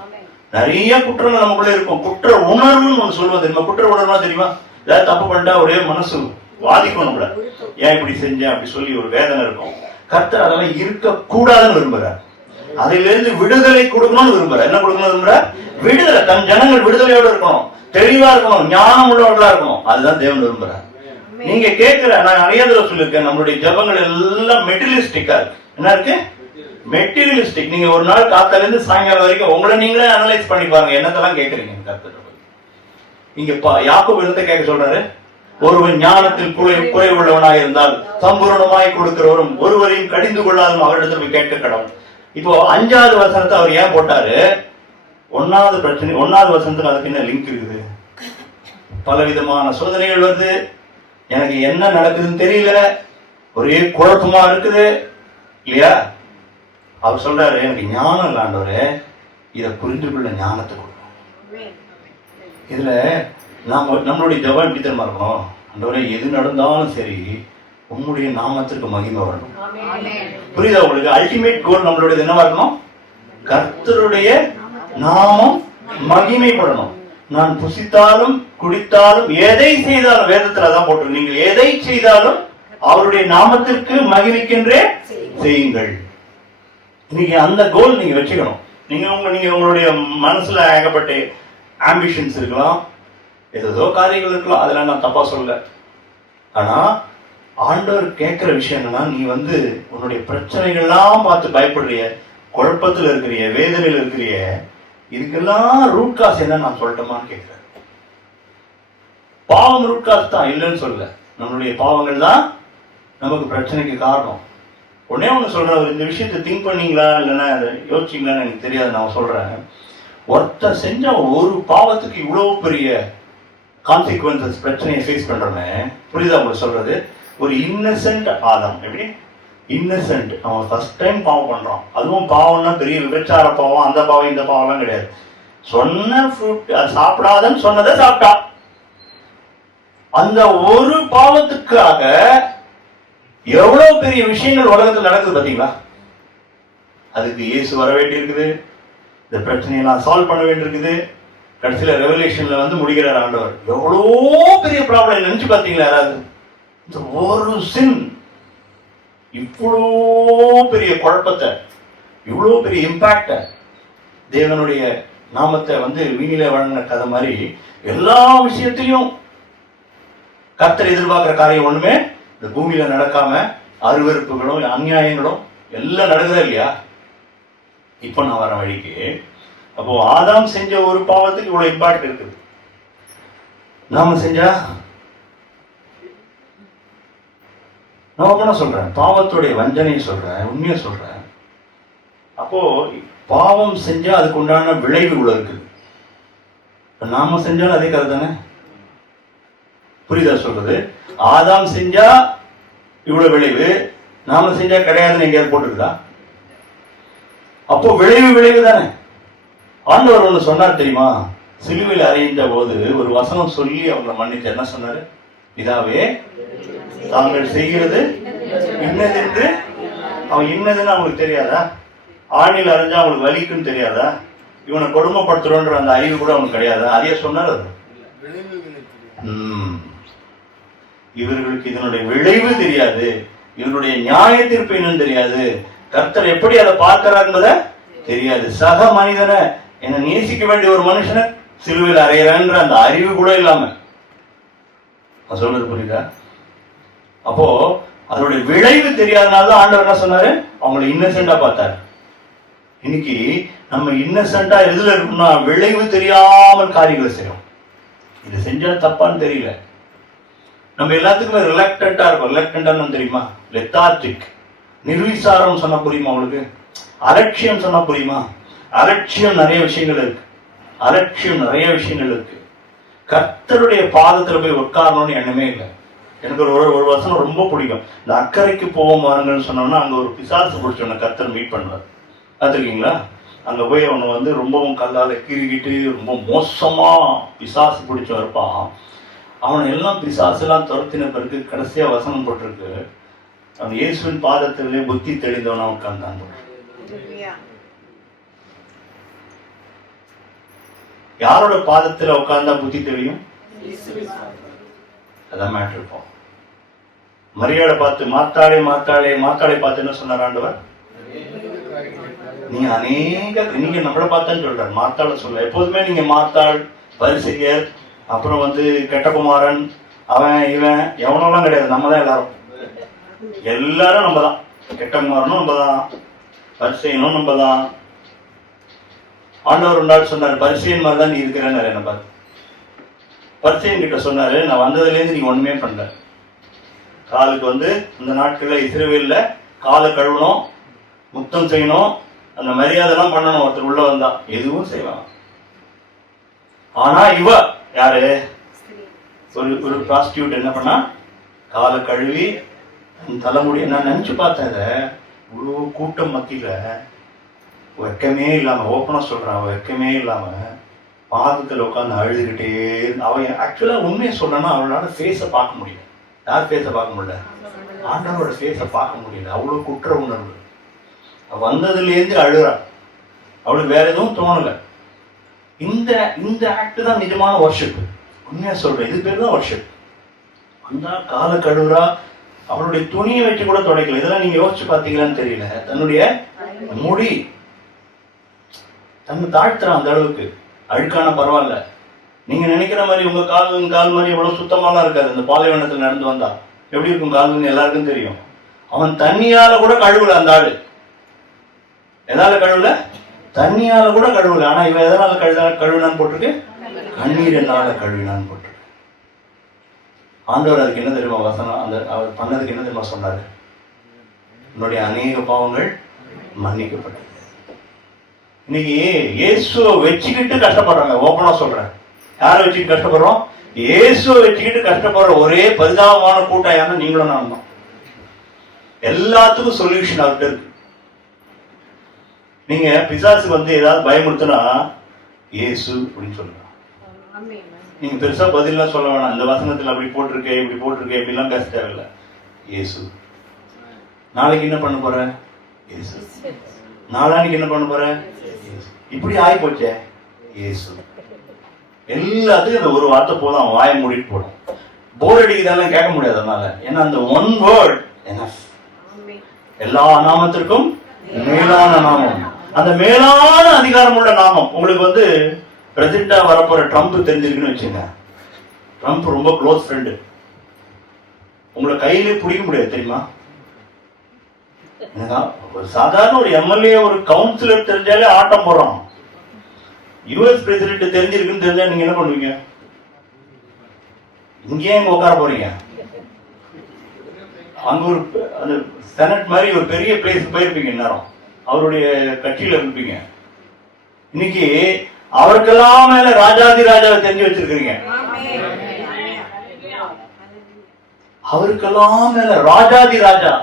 நிறைய குற்றங்கள் நமக்குள்ள இருக்கும். குற்ற உணர்வுன்னு ஒண்ணு சொல்லுவது தெரியுமா? குற்ற உணர்வா தெரியுமா? ஏதாவது தப்பு பண்ணிட்டா ஒரே மனசு வாதிக்கும் நம்மள. ஏன் இப்படி செஞ்சேன் அப்படி சொல்லி ஒரு வேதனை இருக்கும். கர்த்தர் அதெல்லாம் இருக்க கூடாதுன்னு விரும்புறார். அதிலிருந்து விடுதலை கொடுக்கணும்னு விரும்புறார். என்ன கொடுக்கணும் விரும்புறார்? விடுதலை. தன் ஜனங்கள் விடுதலையோட இருக்கணும், தெளிவா இருக்கணும், ஞானம் உள்ளவர்களா இருக்கணும். அதுதான் தேவன் விரும்புறார். நீங்க கேட்கிற, நான் நிறைய தடவை சொல்லியிருக்கேன், நம்மளுடைய ஜபங்கள் எல்லாம் மெட்டீரியலிஸ்டிக்கா இருக்கு. என்ன இருக்கு? மெட்டீரியலிஸ்டிக். நீங்க ஒரு நாள் காத்தால இருந்து சாயங்காலம் வரைக்கும் உங்களை நீங்களே அனலைஸ் பண்ணி பாருங்க, என்னத்தெல்லாம் கேட்கறீங்க கர்த்தர். இங்க யாக்கோபு என்னத்தை கேட்க சொல்றாரு? ஒருவன் ஞானத்தில் குறை உள்ளவனாக இருந்தால் சம்பூர்ணமாய் கொடுக்கிறவரும் ஒருவரையும் கடிந்து கொள்ளாதும் அவரிடத்தில் போய் கேட்க கடவுள். இப்போ 5வது வசனத்தை அவர் ஏன் போட்டாரு? 1வது பிரச்சனை. 1வது வசனத்துக்கு அதுக்கு என்ன லிங்க் இருக்குது? பலவிதமான சோதனைகள் வருது, எனக்கு என்ன நடக்குதுன்னு தெரியல, ஒரே குழப்பமா இருக்குது இல்லையா? அவர் சொல்றாரு, எனக்கு ஞானம் இல்லாண்டவரே, இதை புரிந்து கொள்ள ஞானத்தை கொடுக்கும். இதுல நம்மளுடைய ஜெபம் எப்படி தெரியுமா இருக்கணும்? ஆண்டவரே, எது நடந்தாலும் சரி உம்முடைய நாமத்திற்கு மகிமை வரணும். புரியுதா உங்களுக்கு? அல்டிமேட் கோல் நம்மளுடைய என்னவா இருக்கணும்? கர்த்தருடைய நாமம் மகிமைப்படணும். நான் புசித்தாலும் குடித்தாலும் எதை செய்தாலும், வேதத்துல தான் போட்டு, நீங்கள் எதை செய்தாலும் அவருடைய நாமத்திற்கு மகிழ்க்கின்றே செய்யுங்கள். இன்னைக்கு அந்த கோல் நீங்க வச்சுக்கணும். நீங்க உங்களுடைய மனசுல ஏகப்பட்ட ஆம்பிஷன்ஸ் இருக்கலாம், ஏதோ காரியங்கள் இருக்கலாம், அதெல்லாம் நான் தப்பா சொல்ல. ஆனா ஆண்டவர் கேட்கிற விஷயம் என்னன்னா, நீ உன்னுடைய பிரச்சனைகள்லாம் பார்த்து பயப்படுறிய, குழப்பத்தில் இருக்கிறிய, வேதனையில் இருக்கிறிய, இதுக்கெல்லாம் ரூட் காஸ் என்ன நான் சொல்லட்டுமான்னு கேட்கிறேன். பாவம் ரூட் காஸ் தான், இல்லைன்னு சொல்ல. நம்மளுடைய பாவங்கள் தான் நமக்கு பிரச்சனைக்கு காரணம். உடனே ஒன்று சொல்றேன், இந்த விஷயத்தை திங்க் பண்ணீங்களா இல்லைன்னா யோசிச்சிங்களான்னு எனக்கு தெரியாது. நான் சொல்றேன், ஒருத்தர் செஞ்ச ஒரு பாவத்துக்கு இவ்வளவு பெரிய கான்சிக்வன்சஸ், பிரச்சனையை ஃபேஸ் பண்றோமே. புரியுதா உங்களுக்கு சொல்றது? ஒரு இன்னசென்ட் ஆதம். எப்படி இன்னசென்ட்? அவன் ஃபர்ஸ்ட் டைம் பாவம் பண்றான். அதுவும் பாவம்னா பெரிய விபச்சார பாவம், அந்த பாவம் இந்த பாவம்லாம் கிடையாது. சொன்ன ஃப்ரூட் சாப்பிடாதன்னு சொன்னதை சாப்பிட்டா. அந்த ஒரு பாவத்துக்காக எவ்வளவு பெரிய விஷயங்கள் உலகத்தில் நடக்குது பாத்தீங்களா? அதுக்கு இயேசு வர வேண்டி இருக்குது, இந்த பிரச்சனையெல்லாம் சால்வ் பண்ண வேண்டி இருக்குது. கடைசியில ரெவலேஷன்ல முடிக்கிறார் ஆண்டவர். எவ்வளோ பெரிய ப்ராப்ளம் நினைச்சு பாத்தீங்களா யாராவது? இந்த ஒரு சின் இவ்வளோ பெரிய குழப்பத்தை, இவ்வளோ பெரிய இம்பாக்ட, தேவனுடைய நாமத்தை வீணில வழங்கின கதை மாதிரி எல்லா விஷயத்திலையும் கர்த்தர் எதிர்பார்க்கிற காரியம் ஒண்ணுமே இந்த பூமியில நடக்காம அருவருப்புகளும் அநியாயங்களும் எல்லாம் நடக்குதா இல்லையா? இப்ப நான் வர வழிக்கு, அப்போ ஆதாம் செஞ்ச ஒரு பாவத்துக்கு இவ்வளவு இம்பாக்ட் இருக்குது. நாம செஞ்சா நான் என்ன சொல்றேன், பாவத்துடைய வஞ்சனையை சொல்றேன், உண்மையை சொல்றேன். அப்போ பாவம் செஞ்சா அதுக்கு உண்டான விளைவு இவ்வளவு இருக்குது. நாம செஞ்சாலும் அதே கதை தானே. புரியுதா சொல்றது? ஆதாம் செஞ்சா இவ்வளவு விளைவு, நாம செஞ்சா கிடையாதுன்னு எங்கேயாவது போட்டுருக்கா? அப்போ விளைவு தானே. ஆண்டவர் ஒண்ணு சொன்னார் தெரியுமா? சிலுவையில் அறைந்த போது ஒரு வசனம் சொல்லி அவங்களை மன்னிச்சு என்ன சொன்னாரு? இதாவே தாங்கள் செய்கிறது இன்னதென்று. அவன் இன்னதுன்னு அவங்களுக்கு தெரியாதா? ஆணில் அரைஞ்சா அவங்களுக்கு வலிக்குன்னு தெரியாதா? இவனை கொடுமைப்படுத்துறோன்ற அந்த அறிவு கூட அவனுக்கு கிடையாதா? அதையே சொன்னார். அது இவர்களுக்கு இதனுடைய விளைவு தெரியாது, இவருடைய நியாய தீர்ப்பு என்னன்னு தெரியாது, கர்த்தர் எப்படி அதை பார்க்கிறார் தெரியாது. சக மனிதனை, என்ன நேசிக்க வேண்டிய ஒரு மனுஷனை சிலுவையில் அறையிறான்ற அந்த அறிவு கூட இல்லாம சொல்றது புரியுதா? அப்போ அதனுடைய விளைவு தெரியாதனால ஆண்டவர் என்ன சொன்னாரு? அவங்களை இன்னசென்டா பார்த்தாரு. இன்னைக்கு நம்ம இன்னசென்டா எதுல இருக்கணும்னா, விளைவு தெரியாமல் காரியங்களை செய்யறோம். இது செஞ்சா தப்பான்னு தெரியல. நம்ம எல்லாத்துக்குமே ரிலக்டண்டா இருக்கும். ரிலக்டண்டா தெரியுமா? லெத்தார்ஜிக், நிர்விசாரம் சொன்னா புரியுமா உங்களுக்கு? அலட்சியம் சொன்னா புரியுமா? அலட்சியம் நிறைய விஷயங்கள் இருக்கு. அலட்சியம் நிறைய விஷயங்கள் இருக்கு. கர்த்தருடைய பாதத்துல போய் உட்காரணும்னு எண்ணமே இல்லை. எனக்கு ஒரு வசனம் ரொம்ப பிடிக்கும். இந்த அக்கறைக்கு போவோம் வாருங்கன்னு சொன்னோம்னா அங்க ஒரு பிசாசு பிடிச்சவனை கர்த்தர் மீட் பண்ணுவார். பார்த்துருக்கீங்களா? அங்க போய் அவனை வந்து ரொம்பவும் கல்லால கீறிக்கிட்டு ரொம்ப மோசமா பிசாசு பிடிச்சவன் இருப்பான். அவனை எல்லாம் பிசாசு எல்லாம் துரத்தின பிறகு கடைசியா வசனம் போட்டிருக்கு, அவன் இயேசுவின் பாதத்திலே புத்தி தெளிந்தவனா உட்கார்ந்தான். யாரோட பாதத்துல உட்கார்ந்தா புத்தி தெரியும்? அதான் மேட்டர். இருப்போம். மரியாதை பார்த்து மாத்தாளே பார்த்து என்ன சொன்னார் ஆண்டவர்? நீங்க நம்மளை பார்த்தான்னு சொல்றாரு, மாத்தாள சொல்ல. எப்போதுமே நீங்க மாத்தாள், பரிசேயர், அப்புறம் வந்து கெட்டகுமாரன், அவன் இவன் எவனெல்லாம் கிடையாது. நம்ம தான் எல்லாரும் நம்ம தான். கெட்டகுமாரனும் நம்ம தான், பரிசேயனும் நம்ம தான். ஆண்டவர் ஒரு நாள் சொன்னார், பரிசேயன் மாதிரி தான் நீ இருக்கிறேன்னு. என்ன பார்த்து பரிசேயன் கிட்ட சொன்னாரு, நான் வந்ததுலேருந்து நீங்க ஒண்ணுமே பண்ணல. காலுக்கு வந்து இந்த நாட்கள்ல இஸ்ரவேல்ல காலை கழுவணும், முத்தம் செய்யணும், அந்த மரியாதைலாம் பண்ணணும். ஒருத்தர் உள்ள வந்தா எதுவும் செய்வாங்க. ஆனா இவ யாரு? ஒரு ப்ராஸ்டியூட் என்ன பண்ணா, காலை கழுவி தலைமுடிய. நான் நினைச்சு பார்த்தேன், இவ்வளோ கூட்டம் மத்தியில வெக்கமே இல்லாம, ஓப்பனா சொல்றான், வெக்கமே இல்லாம பாதத்துல உட்காந்து அழுதுகிட்டே. அவன் ஆக்சுவலா உண்மையை சொல்றேன்னா அவளால ஃபேஸை பார்க்க முடியல. யார் ஃபேஸை பார்க்க முடியல? ஆண்டவரோட ஃபேஸை பார்க்க முடியல. அவ்வளவு குற்ற உணர்வு. வந்ததுலேருந்து அழுறா. அவளுக்கு வேற எதுவும் தோணல. இந்த ஆக்ட் தான் நிஜமான வர்ஷிப். உண்மையா சொல்றேன், இது பேர் தான் வர்ஷிப். வந்தா காலை கழுவுறா, அவளுடைய துணியை வச்சு கூட துடைக்கல. இதெல்லாம் நீங்க யோசிச்சு பாத்தீங்களான்னு தெரியல. தன்னுடைய முடி தன்னை தாழ்த்துறான் அந்த அளவுக்கு. அழுக்கான பரவாயில்ல. நீங்க நினைக்கிற மாதிரி உங்க கால் மாதிரி எவ்வளவு சுத்தமாலாம் இருக்காது. இந்த பாலைவனத்துல நடந்து வந்தா எப்படி இருக்கும் கால்னு எல்லாருக்கும் தெரியும். அவன் தண்ணியால கூட கழுவல. அந்த ஆளு எதால கழுவல? தண்ணியால கூட கழுவல. ஆனா இவன் எதனால கழுவினான்னு போட்டிருக்கு? கண்ணீர் என்னால கழுவினான்னு போட்டிருக்கு. ஆண்டவர் அதுக்கு என்ன தெரியுமா வசனம்? அந்த அவர் பண்ணதுக்கு என்ன தெரியுமா சொன்னாரு? உன்னுடைய அநேக பாவங்கள் மன்னிக்கப்பட்டது. இன்னைக்கு இயேசுவை வச்சுக்கிட்டு கஷ்டப்படுறாங்க. ஓப்பனா சொல்றேன், யாரை வச்சுக்கிட்டு கஷ்டப்படுறோம்? இயேசுவை வச்சுக்கிட்டு கஷ்டப்படுற ஒரே பரிதாபமான கூட்டம் யாருன்னா நீங்களும் நான் தான். எல்லாத்துக்கும் சொல்யூஷன் அவர்கிட்ட இருக்கு. நீங்க பிசாசுக்கு வந்து ஏதாவது பயமுறுத்தினா இயேசு அப்படின்னு சொல்லுங்க. நீங்க பெருசா பதிலாம் சொல்ல வேணாம். இந்த வசனத்துல அப்படி போட்டிருக்கே, இப்படி போட்டிருக்கே, இப்படிலாம் பேச தேவையில்லை. இயேசு. நாளைக்கு என்ன பண்ண போற? இயேசு. நாளானிக்கு என்ன பண்ண போற? இப்படி ஆகி போச்சே, இயேசு. எல்லாத்துக்கும் அந்த ஒரு வார்த்தை போதும், வாயை மூடிட்டு போடும். போர் அடிக்குதெல்லாம் கேட்க முடியாது அதனால. ஏன்னா அந்த ஒன் வேர்ட் எனஃப். எல்லா நாமத்திற்கும் மேலான நாமம், அந்த மேலான அதிகாரம் உள்ள நாமம். உங்களுக்கு வந்து பிரசிடண்டா வரப்போற ட்ரம்ப் தெரிஞ்சிருக்குன்னு வச்சுங்க. ட்ரம்ப் ரொம்ப க்ளோஸ் ஃப்ரெண்டு. உங்களை கையிலே பிடிக்க முடியாது தெரியுமா? சாதாரண ஒரு எம்எல்ஏ, ஒரு கவுன்சிலர் தெரிஞ்சாலே ஆட்டம் போடுறான். யுஎஸ் பிரசிடென்ட் தெரிஞ்சிருக்குன்னு தெரிஞ்சா நீங்க என்ன பண்ணுவீங்க? இங்கேயே இங்க உட்கார போறீங்க. அங்க ஒரு அந்த செனட் மாதிரி ஒரு பெரிய பிளேஸ் போயிருப்பீங்க. நேரம் அவருடைய கட்சியில இருப்பீங்க. இன்னைக்கு அவருக்கெல்லாம் மேல ராஜாதி ராஜாவை தெரிஞ்சு வச்சிருக்கீங்க. அவருக்கெல்லாம் மேல ராஜாதி ராஜா,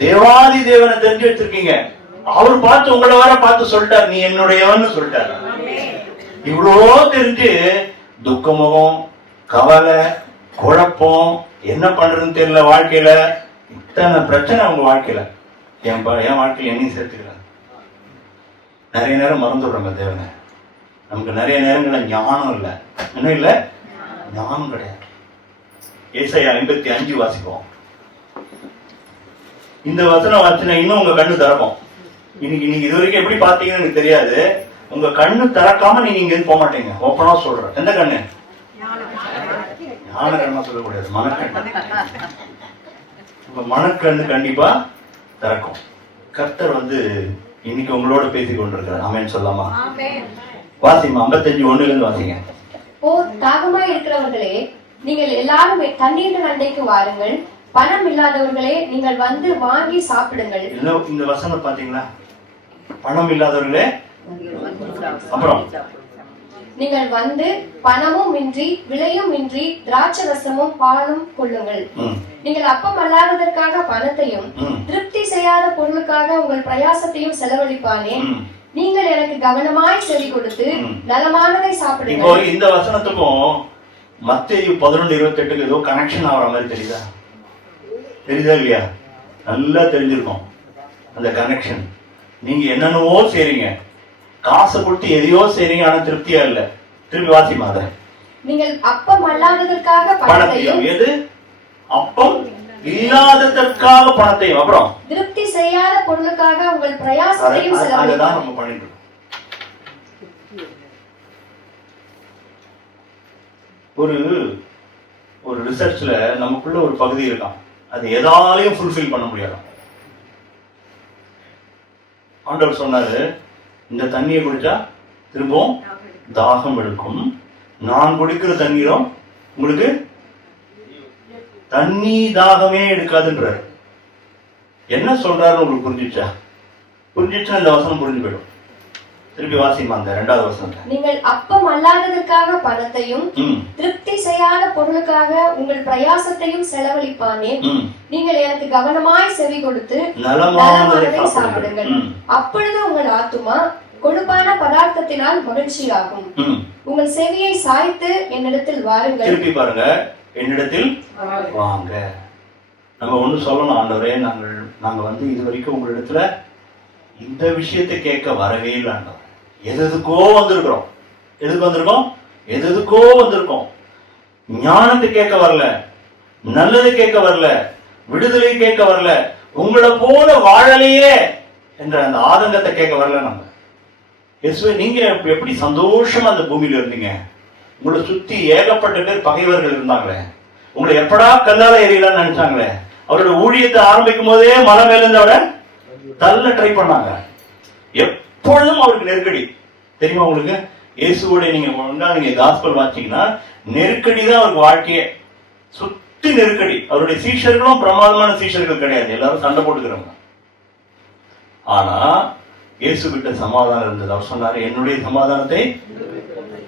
தேவாதி தேவனை தெரிஞ்சு வச்சிருக்கீங்க. அவர் பார்த்து உங்களை வர பார்த்து சொல்லிட்டார், நீ என்னுடையவன்னு சொல்லிட்டார். இவ்வளோ தெரிஞ்சு துக்கமுகம், கவலை, குழப்பம், என்ன பண்றதுன்னு தெரியல, வாழ்க்கையில இத்தனை பிரச்சனை உங்க வாழ்க்கையில. என் வாழ்க்கையில என்னையும் சேர்த்துக்கிறேன். நிறைய நேரம் மறந்துடுறாங்க தேவனை. நமக்கு நிறைய நேரங்கள்ல ஞானம் இல்லை. இன்னும் இல்லை, ஞானம் கிடையாது. ஏசாயா 55 வாசிப்போம். இந்த வசனம் வாசினா இன்னும் உங்க கண்ணு திறக்கும். இன்னைக்கு நீங்க இது வரைக்கும் எப்படி பாத்தீங்கன்னு எனக்கு தெரியாது. உங்க கண்ணு திறக்காம நீங்க இங்க போக மாட்டீங்க. ஓப்பனா சொல்றேன். எந்த கண்ணு? ஞான கண்ணா சொல்லக்கூடாது, மனக்கண்ணு. உங்க மனக்கண்ணு கண்டிப்பா திறக்கும். கர்த்தர் வந்து இன்னைக்கு உங்களோட பேசி கொண்டிருக்கிறார். ஆமென் சொல்லாமா? வாசிமா 55:1 வாசிங்க. ஓ தாகமா இருக்கிறவர்களே, நீங்கள் எல்லாரும் தண்ணீர் அண்டைக்கு வாருங்கள். பணம் இல்லாதவர்களே, நீங்கள் வந்து வாங்கி சாப்பிடுங்கள். இந்த வசனம் பாத்தீங்களா? பணம் இல்லாதவர்களே, அப்புறம் நீங்கள் வந்து பணமும் இன்றி விலையும் இன்றி திராட்சரசமும் பாலும் கொள்ளுங்கள். நீங்கள் அப்பம் அல்லாததற்காக பணத்தையும் திருப்தி செய்யாத பொருளுக்காக உங்கள் பிரயாசத்தையும் செலவழிப்பானே. நீங்கள் எனக்கு கவனமாய் செவி கொடுத்து நலமானதை சாப்பிடுங்க. இப்போ இந்த வசனத்துக்கும் மத்தேயு 11:28 ஏதோ கனெக்ஷன் ஆகிற மாதிரி தெரியுதா இல்லையா? நல்லா தெரிஞ்சிருக்கும் அந்த கனெக்ஷன். நீங்க என்னென்னவோ செய்றீங்க, காசு கொடுத்து எதையோ செய்றீங்க, ஆனா திருப்தியா இல்ல. திருப்பி வாசிமா அத. நீங்கள் அப்பம் அல்லாததற்காக பணத்தையும், எது அப்பம் இல்லாததற்காக பணத்தையும், அப்புறம் திருப்தி செய்யாத பொருளுக்காக உங்கள் பிரயாசத்தையும் செலவழிப்பானே. அதுதான் நம்ம பண்ணிட்டு இருக்கோம். ஒரு ரிசர்ச்ல நமக்குள்ள ஒரு பகுதி இருக்கான், அது எதாலையும் ஃபுல்ஃபில் பண்ண முடியாது. ஆண்டவர் சொன்னாரு, இந்த தண்ணியை குடிச்சா திரும்பவும் தாகம் எடுக்கும், நான் குடிக்கிற தண்ணீரும் உங்களுக்கு தண்ணி தாகமே எடுக்காதுன்றார். என்ன சொல்றாரு உங்களுக்கு புரிஞ்சிச்சா? இந்த வசனம் புரிஞ்சு போயிடும். திருப்பி வாசிமா அந்த 2வது வசனத்தை. நீங்கள் அப்பம் அல்லாததற்காக பணத்தையும் திருப்தி செய்யாத பொருளுக்காக உங்கள் பிரயாசத்தையும் செலவழிப்பானே. நீங்கள் எனக்கு கவனமாய் செவி கொடுத்து நலமானதை சாப்பிடுங்கள். அப்பொழுது உங்கள் ஆத்துமா கொழுப்பான பதார்த்தத்தினால் மகிழ்ச்சியாகும். உங்கள் செவியை சாய்த்து என்னிடத்தில் வாருங்கள். திருப்பி பாருங்க, என்னிடத்தில் வாங்க. நம்ம ஒண்ணு சொல்லணும், ஆண்டவரே நாங்க வந்து இது வரைக்கும் உங்களிடத்துல இந்த விஷயத்தை கேட்க வரவே இல்லை. எதுக்கோ வந்திருக்கிறோம். எதுக்கோ வந்திருக்கோம். ஞானத்தை கேட்க வரல, நல்லது கேட்க வரல, விடுதலை கேட்க வரல, உங்களை போல வாழலையே என்ற அந்த ஆதங்கத்தை கேட்க வரல. நம்ம இயேசுவே, நீங்க எப்படி சந்தோஷமா அந்த பூமியில இருந்தீங்க? உங்களை சுத்தி ஏகப்பட்ட பேர் பகைவர்கள் இருந்தாங்களே, உங்களை எப்படா கல்லால எறியலான்னு நினைச்சாங்களே, அவரோட ஊழியத்தை ஆரம்பிக்கும் போதே மலை மேல இருந்து அவரை தள்ள ட்ரை பண்ணாங்க. எப்பொழுதும் அவருக்கு நெருக்கடி. தெரியுமா உங்களுக்கு? இயேசுவோட நீங்க காஸ்பல் வாசிச்சீங்கன்னா நெருக்கடி தான் அவருக்கு வாழ்க்கையே. சுத்தி நெருக்கடி. அவருடைய சீஷர்களும் பிரமாதமான சீஷர்கள் கிடையாது, எல்லாரும் சண்டை போட்டுக்கிறவங்க. ஆனா இயேசு கிட்ட சமாதானம் இருந்தது. அவர் சொன்னாரு, என்னுடைய சமாதானத்தை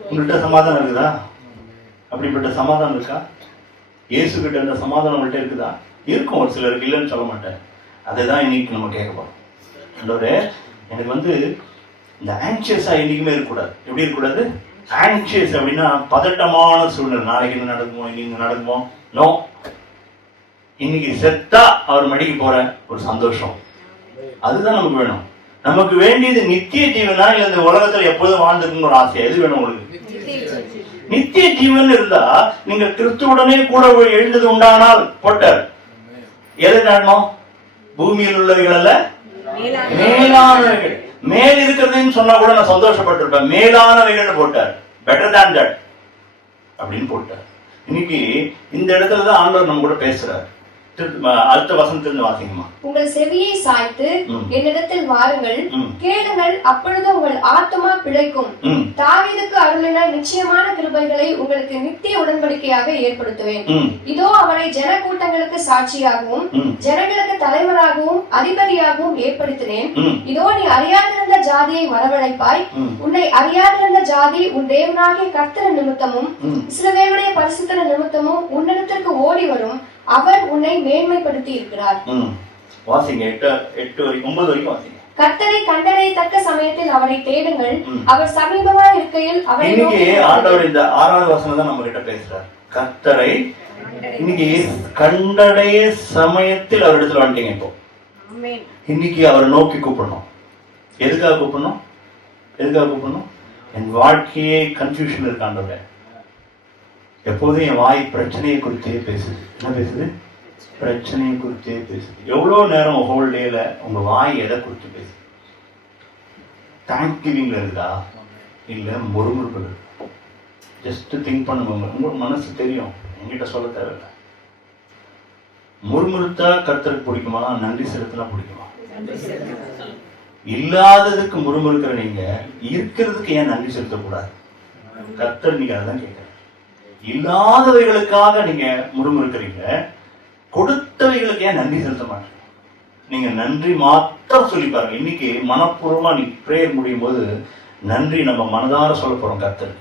உங்கள்கிட்ட சமாதானம் இருக்குதா? அப்படிப்பட்ட சமாதானம் இருக்கா? இயேசு கிட்ட இந்த சமாதானம் உங்கள்கிட்ட இருக்குதா? இருக்கும், ஒரு சிலருக்கு இல்லைன்னு சொல்ல மாட்டேன். அதுதான் இன்னைக்கு நம்ம கேட்க போறோம். ஆண்டவரே, எனக்கு வந்து இந்த ஆங்ஷியஸா என்னைக்குமே இருக்கக்கூடாது. எப்படி இருக்கக்கூடாது? ஆங்ஷியஸ் அப்படின்னா பதட்டமான சூழ்நிலை. நாளைக்கு என்ன நடக்குமோ, இன்னைக்கு நடக்குமோ? நோ, இன்னைக்கு செத்தா அவர் மடிக்கு போற ஒரு சந்தோஷம், அதுதான் நமக்கு வேணும். நமக்கு வேண்டியது நித்திய ஜீவனா இல்ல இந்த உலகத்துல எப்போதும் வாழ்ந்துக்கணும் ஒரு ஆசை? எது வேணும் உங்களுக்கு? நித்திய ஜீவன் இருந்தா நீங்க கிறிஸ்துவுடனே கூட எழுந்தது உண்டானால் போட்டார். எது நடணும்? பூமியில் உள்ளவைகள் அல்ல, மேலானவைகள். மேல் இருக்கிறதுன்னு சொன்னா கூட நான் சந்தோஷப்பட்டிருப்பேன். மேலானவைகள் போட்டார். பெட்டர் தேன் தட் அப்படின்னு போட்டார். இன்னைக்கு இந்த இடத்துலதான் ஆண்டவர் நம்ம கூட பேசுறாரு. அடுத்த வசனத்திலிருந்து வாசிங்கம்மா. உங்கள் செவியை சாய்த்து என்னிடத்தில் வாருங்கள், கேளுங்கள், அப்பொழுது உங்கள் ஆத்துமா பிழைக்கும். தாவீதுக்கு அருளின நிச்சயமான கிருபைகளை உங்களுக்கு நித்திய உடன்படிக்கையாக ஏற்படுத்துவேன். இதோ அவனை ஜன கூட்டங்களுக்கு சாட்சியாகவும் ஜனங்களுக்கு தலைவராகவும் அதிபதியாகவும் ஏற்படுத்தினேன். இதோ நீ அறியாதிருந்த ஜாதியை வரவழைப்பாய். உன்னை அறியாதிருந்த ஜாதி உன் தேவனாகிய கர்த்தர் நிமித்தமும் இஸ்ரவேலுடைய பரிசுத்தர் நிமித்தமும் உன்னிடத்திற்கு ஓடி வரும். அவர் உன்னை மேன்மைப்படுத்தி இருக்கிறார். வாசிங்க 8 வரைக்கும் 9 வரைக்கும் வாசிங்க. கர்த்தரை கண்டடையத்தக்க சமயத்தில் அவரை தேடுங்கள், அவர் சமீபமாய் இருக்கையில் அவரை. இன்னைக்கு ஆண்டவர் இந்த 6வது வசனம் தான் நம்ம கிட்ட பேசுறார். கர்த்தரை இன்னைக்கு கண்டடைய சமயத்தில் அவர் இடத்துல வந்துட்டீங்க. இப்போ இன்னைக்கு அவரை நோக்கி கூப்பிடணும். எதுக்காக கூப்பிடணும்? என் வாழ்க்கையே கன்ஃபியூஷன் இருக்கு ஆண்டவரே. எப்போதும் என் வாய் பிரச்சனையை குறித்தே பேசுது. என்ன பேசுது? பிரச்சனையை குறித்தே பேசுது. எவ்வளவு நேரம் ஹோல் டேல உங்க வாய் எதை குறித்து பேசுது? தேங்க் கிவிங்ல இருக்குதா இல்ல முறுமுறுப்பு? ஜஸ்ட் திங்க் பண்ணுவாங்க. உங்க மனசு தெரியும், என்கிட்ட சொல்ல தேவையில்லை. முறுமுறுத்தா கர்த்தருக்கு பிடிக்குமா? நன்றி செலுத்தினா பிடிக்குமா? இல்லாததுக்கு முறுமுறுக்கிற நீங்க இருக்கிறதுக்கு ஏன் நன்றி செலுத்தக்கூடாது? கர்த்தர் நீங்க அதான் கேட்க. இல்லாதவைகளுக்காக நீங்க முறுமுறுக்கிறீங்க, கொடுத்தவைகளுக்கு ஏன் நன்றி செலுத்த மாட்டீங்க? நீங்க நன்றி மாத்திரம் சொல்லி பாருங்க. இன்னைக்கு மனப்பூர்வமா நீ பிரேயர் முடியும் போது நன்றி நம்ம மனதார சொல்ல போறோம் கர்த்தர்.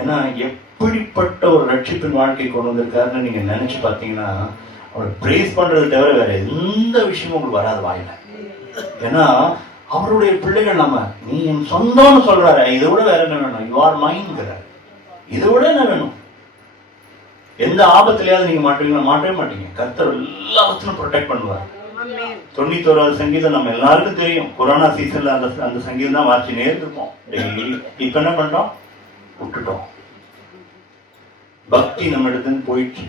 ஏன்னா எப்படிப்பட்ட ஒரு ரட்சிப்பின் வாழ்க்கை கொண்டு வந்திருக்காருன்னு நீங்க நினைச்சு பார்த்தீங்கன்னா அவர் பிரேஸ் பண்றது தவிர வேற எந்த விஷயமும் உங்களுக்கு வராது வாயில. ஏன்னா அவருடைய பிள்ளைகள் நம்ம, நீ என் சொந்தம்னு சொல்றாரு, இதை விட வேற என்ன வேணும்? யூ ஆர் மைண்ட்ங்கிறார். இதை விட என்ன வேணும்? எந்த ஆபத்திலேயாவது நீங்க மாட்டீங்களா? மாட்டவே மாட்டீங்க. கர்த்தர் எல்லாத்தையும் ப்ரொடெக்ட் பண்ணுவார். 91வது சங்கீதம் நம்ம எல்லாருக்கும் தெரியும். கொரோனா சீசன்ல அந்த சங்கீதம் தான் வாசிச்சுனே இருப்போம் டெய்லி. இப்ப என்ன பண்றோம்? விட்டுட்டோம். பக்தி நம்ம இடத்துல போயிடுச்சு.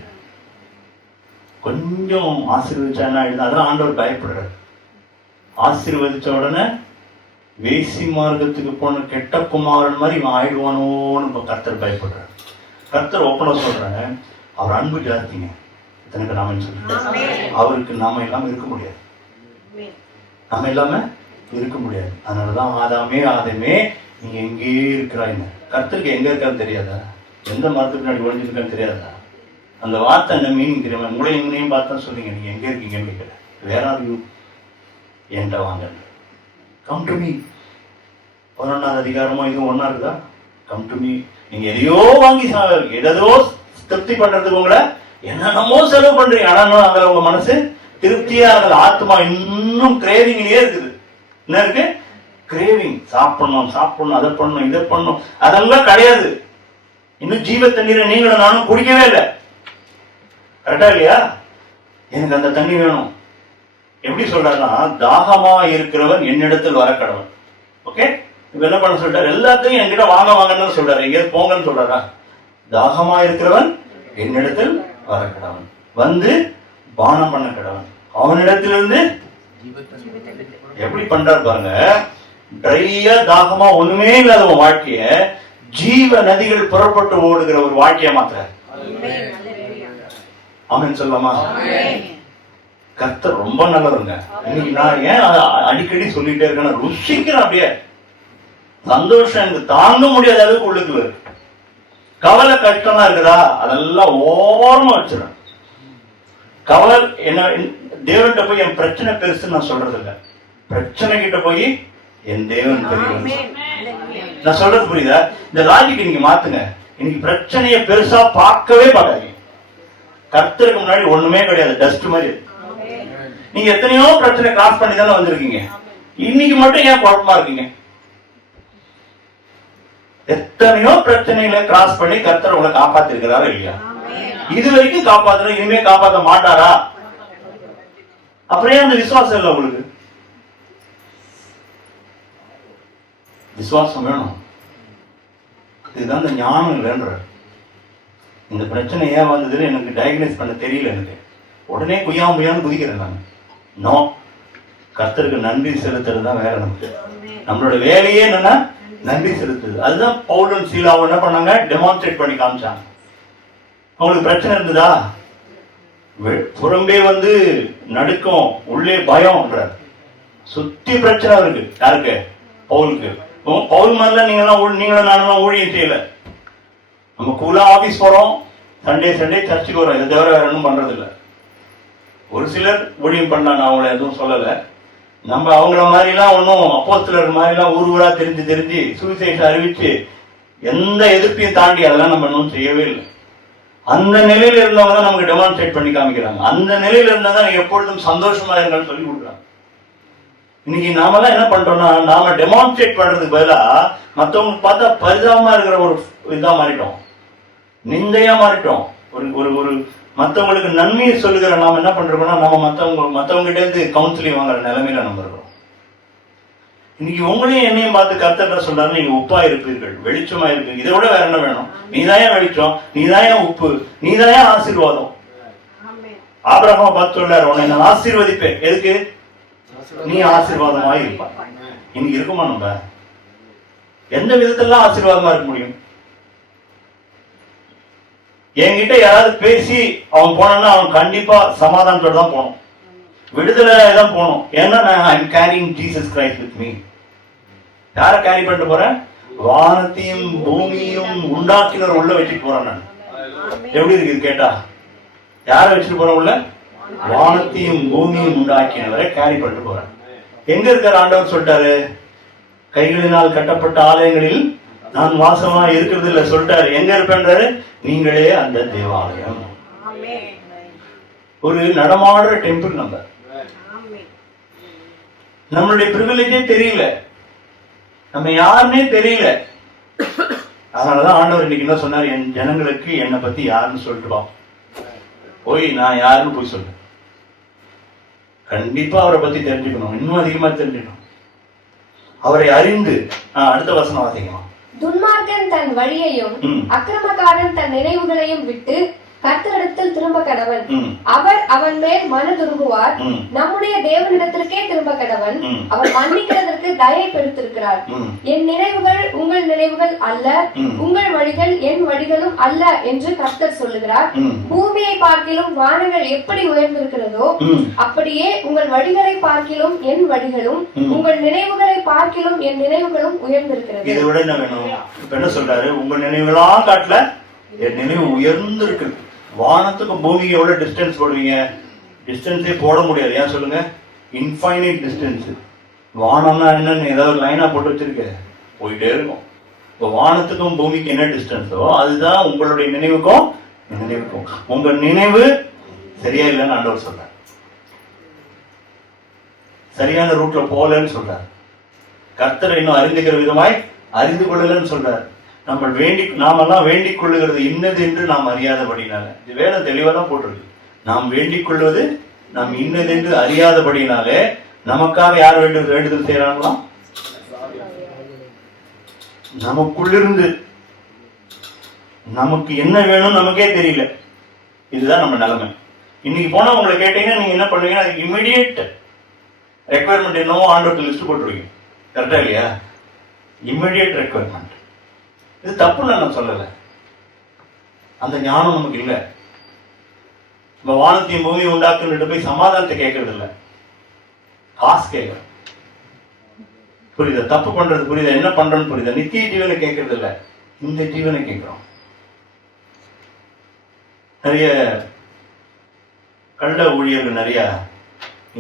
கொஞ்சம் ஆசீர்வதிச்சா என்ன ஆயிடுது? அதான் ஆண்டவர் பயப்படுறாரு. ஆசீர்வதிச்ச உடனே வேசி மார்க்கத்துக்கு போன கெட்ட குமாரன் மாதிரி இவன் ஆயிடுவானோன்னு கர்த்தர் பயப்படுறாரு. கர்த்தர் ஓப்பனா சொல்றாங்க, அவர் அன்பு ஜாஸ்திங்க. இத்தனைக்கு நாம சொல்லிட்டு அவருக்கு நாம இல்லாம இருக்க முடியாது. நாம இல்லாம இருக்க முடியாது. அதனாலதான் ஆதாமே நீங்க எங்கேயே இருக்கிறாங்க. கர்த்தருக்கு எங்க இருக்கான்னு தெரியாதா? எந்த மரத்துக்கு முன்னாடி ஒழிஞ்சிருக்கான்னு தெரியாதா? அந்த வார்த்தை என்ன மீனிங் தெரியுமா? உங்களை எங்களையும் பார்த்தா சொல்றீங்க, நீங்க எங்க இருக்கீங்கன்னு கேட்கல. வேற ஆர் யூ? என்கிட்ட வாங்க. Come to me. 11வது அதிகாரமா இது ஒன்னா இருக்குதா? Come to me. நீங்க எதையோ வாங்கி எதோ திருப்தி பண்றதுக்கு உங்களை என்னென்னமோ செலவு பண்றீங்க. ஆனா அதுல உங்க மனசு திருப்தியா, அதுல ஆத்மா இன்னும் கிரேவிங்லயே இருக்குது. என்ன இருக்கு? கிரேவிங். சாப்பிடணும், அதை பண்ணணும், இதை பண்ணணும். அதெல்லாம் கிடையாது. இன்னும் ஜீவ தண்ணீரை நீங்களும் நானும் குடிக்கவே இல்லை. கரெக்டா இல்லையா? எனக்கு அந்த தண்ணி வேணும். எப்படி சொல்றாருன்னா, தாகமா இருக்கிறவன் என்னிடத்தில் வர கடவன். ஓகே, இப்ப என்ன பண்ண சொல்றாரு? எல்லாத்தையும் என்கிட்ட வாங்கன்னு சொல்றாரு. எங்கேயாவது போங்கன்னு சொல்றாரா? தாகமா இருக்கிறவன் என்னிடத்தில் வர கடவன், வந்து பானம் பண்ண கடவன். அவனிடத்திலிருந்து எப்படி பண்றாரு பாருங்க. ட்ரையா தாகமா ஒண்ணுமே இல்லாத ஒரு வாழ்க்கைய ஜீவ நதிகள் புறப்பட்டு ஓடுகிற ஒரு வாழ்க்கைய மாத்துறாரு. ஆமென் சொல்லலாமா? கர்த்தர் ரொம்ப நல்லவருங்க. இன்னைக்கு நான் ஏன் அடிக்கடி சொல்லிட்டே இருக்கேன், ருசிக்கிறேன். அப்படியே சந்தோஷம் எனக்கு தாங்க முடியாத அளவுக்கு உள்ளுக்குள்ள இருக்கு. கவலை கஷ்டமா இருக்குதா? அதெல்லாம் ஓரமா வச்சிடும். கவலை என்ன? தேவன்கிட்ட போய் என் பிரச்சனை பெருசுன்னு நான் சொல்றது இல்லை. பிரச்சனை கிட்ட போய் என் தேவன் பெரிய. நான் சொல்றது புரியுதா? இந்த லாஜிக் நீங்க மாத்துங்க. இன்னைக்கு பிரச்சனையை பெருசா பார்க்கவே பார்க்காதீங்க. கர்த்தருக்கு முன்னாடி ஒண்ணுமே கிடையாது, டஸ்ட் மாதிரி. நீங்க எத்தனையோ பிரச்சனை கிராஸ் பண்ணி தானே வந்திருக்கீங்க. இன்னைக்கு மட்டும் ஏன் குழப்பமா இருக்கீங்க? எத்தனையோ பிரச்சனைகளை கிராஸ் பண்ணி கர்த்தர் உங்களை காப்பாத்தி இருக்கிறாரா இல்லையா? இது வரைக்கும் காப்பாத்துற, இனிமே காப்பாற்ற மாட்டாரா? அப்புறம் அந்த விசுவாசம் இல்லை உங்களுக்கு? விசுவாசம் வேணும். இதுதான் இந்த ஞானம் இல்லைன்ற. இந்த பிரச்சனை ஏன் வந்ததுன்னு எனக்கு டயக்னைஸ் பண்ண தெரியல. எனக்கு உடனே குய்யான்னு குதிக்கிறேன் நான். நோ, கர்த்தருக்கு நன்றி செலுத்துறது தான் வேலை. நமக்கு நம்மளோட வேலையே என்னன்னா நன்றி செலுத்துது. அதுதான் பவுலும் சீலாவும் என்ன பண்ணாங்க? டெமான்ஸ்ட்ரேட் பண்ணி காமிச்சாங்க. அவங்களுக்கு பிரச்சனை இருந்ததா? புறம்பே வந்து நடுக்கம், உள்ளே பயம். சுத்தி பிரச்சனை இருக்கு. யாருக்கு? பவுலுக்கு. பவுல் மாதிரிலாம் நீங்களும் நானும் ஊழியம் செய்யல. நம்ம கூலா ஆபீஸ் போறோம், சண்டே சர்ச்சுக்கு வரோம். இதை தவிர வேற ஒன்றும் பண்றது இல்லை. ஒரு சிலர் ஊழியம் பண்ணாங்க, நான் அவங்கள எதுவும் சொல்லலை. நம்ம அவங்கள மாதிரிலாம் ஒன்றும் அப்போஸ்தலர் மாதிரிலாம் ஊரா தெரிஞ்சு சுவிசேஷம் அறிவிச்சு எந்த எதிர்ப்பையும் தாண்டி அதெல்லாம் நம்ம இன்னும் செய்யவே இல்லை. அந்த நிலையில இருந்தவங்க தான் நமக்கு டெமான்ஸ்ட்ரேட் பண்ணி காமிக்கிறாங்க. அந்த நிலையில இருந்தா தான் எப்பொழுதும் சந்தோஷமா இருங்கன்னு சொல்லி கொடுக்குறாங்க. இன்னைக்கு நாமெல்லாம் என்ன பண்றோம்னா, நாம டெமான்ஸ்ட்ரேட் பண்றதுக்கு பதிலா மற்றவங்க பார்த்தா பரிதாபமா இருக்கிற ஒரு இதா மாறிட்டோம், நிந்தையா மாறிட்டோம். ஒரு ஒரு மற்றவங்களுக்கு நன்மையை சொல்லுகிற நாம என்ன பண்றோம்னா, நம்ம மற்றவங்க கிட்ட இருந்து கவுன்சிலிங் வாங்குற நிலைமையில நம்ம இருக்கிறோம். இன்னைக்கு உங்களையும் என்னையும் பார்த்து கர்த்தர் சொல்றாரு, நீங்க உப்பா இருப்பீர்கள், வெளிச்சமா இருப்பீங்க. இதை விட வேற என்ன வேணும்? நீதாயா வெளிச்சம், நீதாயா உப்பு, நீதாயா ஆசீர்வாதம். ஆபிரகாமை பார்த்து சொல்றாரு, உன்னை நான் ஆசீர்வதிப்பேன். எதுக்கு? நீ ஆசீர்வாதமா இருப்ப. இன்னைக்கு இருக்குமா? நம்ம எந்த விதத்துல ஆசீர்வாதமா இருக்க முடியும்? என்கிட்ட யாராவது பேசி அவன் போனான்னா அவன் கண்டிப்பா சமாதானத்தோட தான் போகணும், விடுதலை தான் போகணும். ஏன்னா நான் I'm carrying Jesus Christ with me. யாரை கேரி பண்ணிட்டு போறேன்? வானத்தையும் பூமியும் உண்டாக்கினர் உள்ள வச்சுட்டு போறேன் நான். எப்படி இருக்கு கேட்டா? யாரை வச்சுட்டு போறேன் உள்ள? வானத்தையும் பூமியும் உண்டாக்கினவரை கேரி பண்ணிட்டு போறேன். எங்க இருக்கார் ஆண்டவர்? சொல்லிட்டாரு, கைகளினால் கட்டப்பட்ட ஆலயங்களில் நான் வாசமா இருக்கிறது இல்ல சொல்லிட்டாரு. எங்க இருப்பேன்றாரு? நீங்களே அந்த தேவாலயம். ஒரு நடமாடுற டெம்பிள். நம்மளுடைய பிரிவிலேஜே தெரியல, நம்ம யாருன்னே தெரியல. அதனாலதான் ஆண்டவர் இன்னைக்கு என்ன சொன்னார்? என் ஜனங்களுக்கு என்னை பத்தி யாருன்னு சொல்லிட்டு வா, போய் நான் யாருன்னு போய் சொல்லு. கண்டிப்பா அவரை பத்தி தெரிஞ்சுக்கணும், இன்னும் அதிகமா தெரிஞ்சுக்கணும், அவரை அறிந்து. அடுத்த வசனம் வாசிக்கலாம். துன்மார்க்கன் தன் வழியையும் அக்கிரமக்காரன் தன் நினைவுகளையும் விட்டு கர்த்தரிடத்தில் திரும்ப கடவன், அவர் அவன் மேல் மனதுருகுவார். நம்முடைய தேவனிடத்திற்கே திரும்ப கடவன், அவர் மன்னிக்கிறதற்கு தயை பெருத்திருக்கிறார். என் நினைவுகள் உங்கள் நினைவுகள் அல்ல, உங்கள் வழிகள் என் வழிகளும் அல்ல என்று கர்த்தர் சொல்லுகிறார். பூமியை பார்க்கிலும் வானங்கள் எப்படி உயர்ந்திருக்கிறதோ அப்படியே உங்கள் வழிகளை பார்க்கிலும் என் வழிகளும், உங்கள் நினைவுகளை பார்க்கிலும் என் நினைவுகளும் உயர்ந்திருக்கிறது. இதை விட என்ன வேணும்? இப்ப என்ன சொல்றாரு? உங்க நினைவுகளா காட்டல, என் நினைவு உயர்ந்து இருக்கு. வானத்துக்கும் பூமிக்கு எவ்வளவு டிஸ்டன்ஸ் போடுவீங்க? டிஸ்டன்ஸே போட முடியாது. ஏன் சொல்லுங்க? Infinite distance. வானம்னா என்னன்னு ஏதாவது லைனா போட்டு வச்சிருக்க, போயிட்டே இருக்கும். இப்போ வானத்துக்கும் பூமிக்கு என்ன டிஸ்டன்ஸோ அதுதான் உங்களுடைய நினைவுக்கும் நினைவுக்கும். உங்க நினைவு சரியா இல்லைன்னு ஆண்டவர் சொல்றார். சரியான ரூட்ல போகலன்னு சொல்றார். கர்த்தரை இன்னும் அறிந்துக்கிற விதமாய் அறிந்து கொள்ளலன்னு சொல்றார். நாமெல்லாம் வேண்டிக் கொள்ளுகிறது இன்னது என்று நாம் அறியாதபடினால. இது வேதம் தெளிவா தான் போட்டிருக்கு. நாம் வேண்டிக் கொள்வது நாம் இன்னது என்று அறியாதபடினாலே நமக்காக யார் வேண்டுதல் செய்யறாங்களாம்? நமக்குள்ளிருந்து. நமக்கு என்ன வேணும் நமக்கே தெரியல. இதுதான் நம்ம நிலைமை. இன்னைக்கு போனா உங்களை கேட்டீங்கன்னா நீங்க என்ன பண்ணுவீங்க? அதுக்கு இமிடியேட் ரெக்குவயர்மெண்ட் என்னவோ ஆண்டோட்டு லிஸ்ட் போட்டுருவீங்க. கரெக்டா இல்லையா? Immediate requirement. இது தப்புன்னு நான் சொல்லலை. அந்த ஞானம் நமக்கு இல்லை. நம்ம வானத்தையும் பூமியை உண்டாக்குன்னு போய் சமாதானத்தை கேட்கறது இல்லை, காசு கேட்கற. புரியுதா? தப்பு பண்றது புரியுதா? என்ன பண்றோன்னு புரியுதா? நித்திய ஜீவனை கேட்கறது இல்லை, இந்த ஜீவனை கேட்கிறோம். நிறைய கள்ள ஊழியர்கள் நிறைய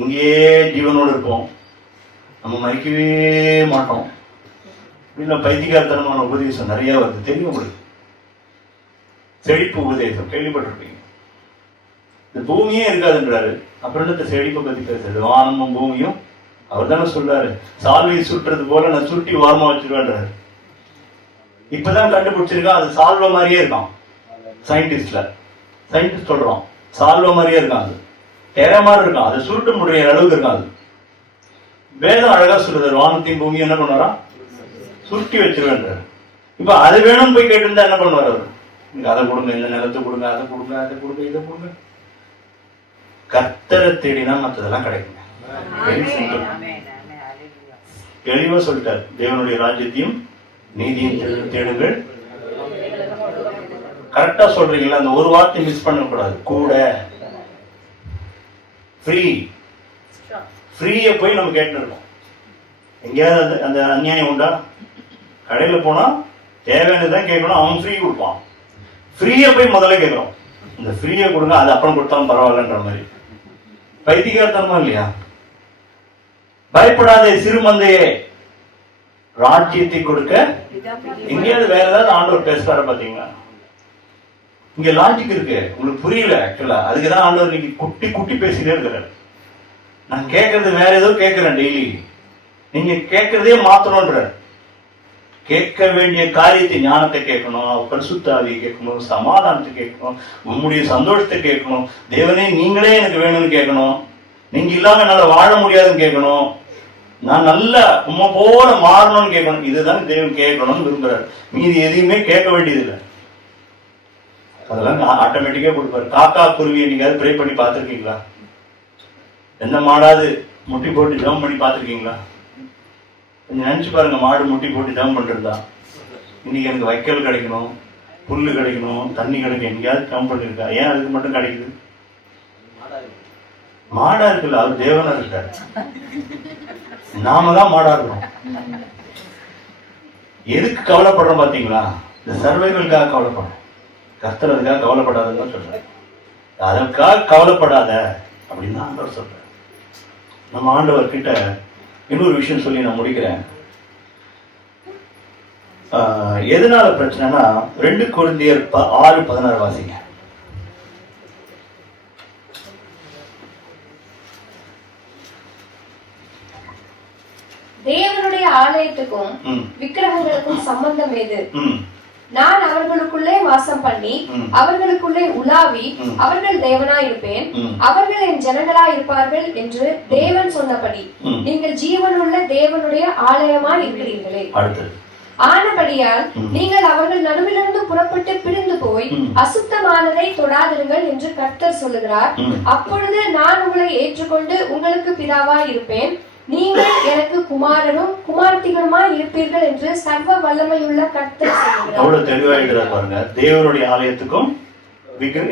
இங்கேயே ஜீவனோடு இருப்போம், நம்ம மறிக்கவே மாட்டோம். இன்னும் பைத்தியகாரத்தனமான உபதேசம் நிறைய வருது. தெரியும் உங்களுக்கு? செழிப்பு உபதேசம் கேள்விப்பட்டிருப்பீங்க. இந்த பூமியே இருக்காதுன்றாரு. அப்புறம் இந்த செழிப்பை பத்தி பேசுறது. வானமும் பூமியும் அவர் தானே சொல்றாரு. சால்வை சுட்டுறது போல நான் சுருட்டி வாரமா வச்சிருவேன்றாரு. இப்பதான் கண்டுபிடிச்சிருக்கான், அது சால்வை மாதிரியே இருக்கான். சயின்டிஸ்ட் சொல்றோம் சால்வை மாதிரியே இருக்கான், அது தெர மாதிரி இருக்கான், அதை சுருட்ட முடிய அளவுக்கு இருக்கான். அது வேதம் அழகா சொல்றது. வானத்தையும் பூமியும் என்ன பண்ணாரா? சுருட்டி வச்சிருவேன்றாரு. இப்ப அது வேணும்னு போய் கேட்டு என்ன பண்ணுவார் அவர்? அதை கொடுங்க, இந்த நிலத்தை கொடுங்க, அதை கொடுங்க, அதை கொடுங்க, இதை கொடுங்க. கர்த்தரை தேடினா மற்றதெல்லாம் கிடைக்குங்க. தெளிவா சொல்லிட்டார். தேவனுடைய ராஜ்யத்தையும் நீதியும் தேடுங்கள். கரெக்டா சொல்றீங்களா? அந்த ஒரு வார்த்தை மிஸ் பண்ணக்கூடாது. கூட ஃப்ரீய போய் நம்ம கேட்டு இருக்கோம். எங்கேயாவது அந்த அநியாயம் உண்டா? கடையில் போனா தேவையானதான் கேட்கணும், அவன் ஃப்ரீ கொடுப்பான். ஃப்ரீயா போய் முதல்ல கேட்கணும், இந்த ஃப்ரீயா கொடுங்க, அது அப்புறம் கொடுத்தாலும் பரவாயில்லன்ற மாதிரி. பைத்தியகாரத்தனமா இல்லையா? பயப்படாதே சிறுமந்தையே, ராஜ்யத்தை கொடுக்க. எங்கேயாவது வேற ஏதாவது ஆண்டவர் பேசுறாரு பாத்தீங்களா? இங்க லாஜிக் இருக்கு, உங்களுக்கு புரியல. ஆக்சுவலா அதுக்குதான் ஆண்டவர் இன்னைக்கு குட்டி குட்டி பேசிட்டே இருக்கிறார். நான் கேட்கறது வேற ஏதோ கேட்கிறேன் டெய்லி, நீங்க கேட்கறதே மாத்தணும்ன்ற. கேட்க வேண்டிய காரியத்தை, ஞானத்தை கேட்கணும், பரிசுத்த ஆவியை கேட்கணும், சமாதானத்தை கேட்கணும், உங்களுடைய சந்தோஷத்தை கேட்கணும். தேவனே நீங்களே எனக்கு வேணும்னு கேட்கணும். நீங்க இல்லாம என்னால வாழ முடியாதுன்னு கேட்கணும். நான் நல்ல உண்மை போல மாறணும்னு கேட்கணும். இதுதான் தேவன் கேட்கணும்னு விரும்புறாரு. மீதி எதையுமே கேட்க வேண்டியதில்லை, அதெல்லாம் ஆட்டோமேட்டிக்கா கொடுப்பாரு. காக்கா குருவியை நீங்க ப்ரே பண்ணி பார்த்துருக்கீங்களா? எந்த மாடாது முட்டி போட்டு ஜெபம் பண்ணி பார்த்துருக்கீங்களா? கொஞ்சம் நினைச்சு பாருங்க. மாடு முட்டி போட்டு ஜெபம் பண்றதா? இன்னைக்கு எனக்கு வைக்கல் கிடைக்கணும், புல்லு கிடைக்கணும், தண்ணி கிடைக்கும், எங்கேயாவது ஜெபம் பண்ணிருக்கா? ஏன் அதுக்கு மட்டும் கிடைக்குது? மாடா இருக்குல்ல, அவர் தேவனா இருக்காரு. நாம தான் மாடா இருக்கிறோம். எதுக்கு கவலைப்படுறோம் பாத்தீங்களா? இந்த சர்வைவலுக்காக கவலைப்படுறோம். கர்த்தர் அதுக்காக கவலைப்படாதுன்னு சொல்றாரு. அதற்காக கவலைப்படாத அப்படின்னு தான் ஆண்டவர் சொல்றாரு. நம்ம ஆண்டவர் கிட்ட இன்னொரு விஷயம் சொல்லி நான் முடிக்கிறேன். எதனால பிரச்சனைனா 2 கொரிந்தியர் 6:16 வாசிங்க. தேவனுடைய ஆலயத்துக்கும் விக்கிரகங்களுக்கும் சம்பந்தம் ஏது? நான் அவர்களுக்குள்ளே வாசம் பண்ணி அவர்களுக்குள்ளே உலாவி அவர்கள் தேவனா இருப்பேன், அவர்கள் என் ஜனங்களா இருப்பார்கள் என்று தேவன் சொன்னபடி நீங்கள் ஜீவனுள்ள தேவனுடைய ஆலயமாய் இருக்கிறீர்களே. ஆனபடியால் நீங்கள் அவர்கள் நடுவிலிருந்து புறப்பட்டு பிரிந்து போய் அசுத்தமானதை தொடாதிருங்கள் என்று கர்த்தர் சொல்லுகிறார். அப்பொழுது நான் உங்களை ஏற்றுக்கொண்டு உங்களுக்கு பிதாவாய் இருப்பேன், நீங்கள் எனக்கு குமாரனும் குமாரத்திகளுமாய் இருப்பீர்கள் என்று சர்வ வல்லமையுள்ள கர்த்தர் சொல்லுகிறார். அவ்வளவு தெளிவாயிடுறார் பாருங்க. தேவனுடைய ஆலயத்துக்கும்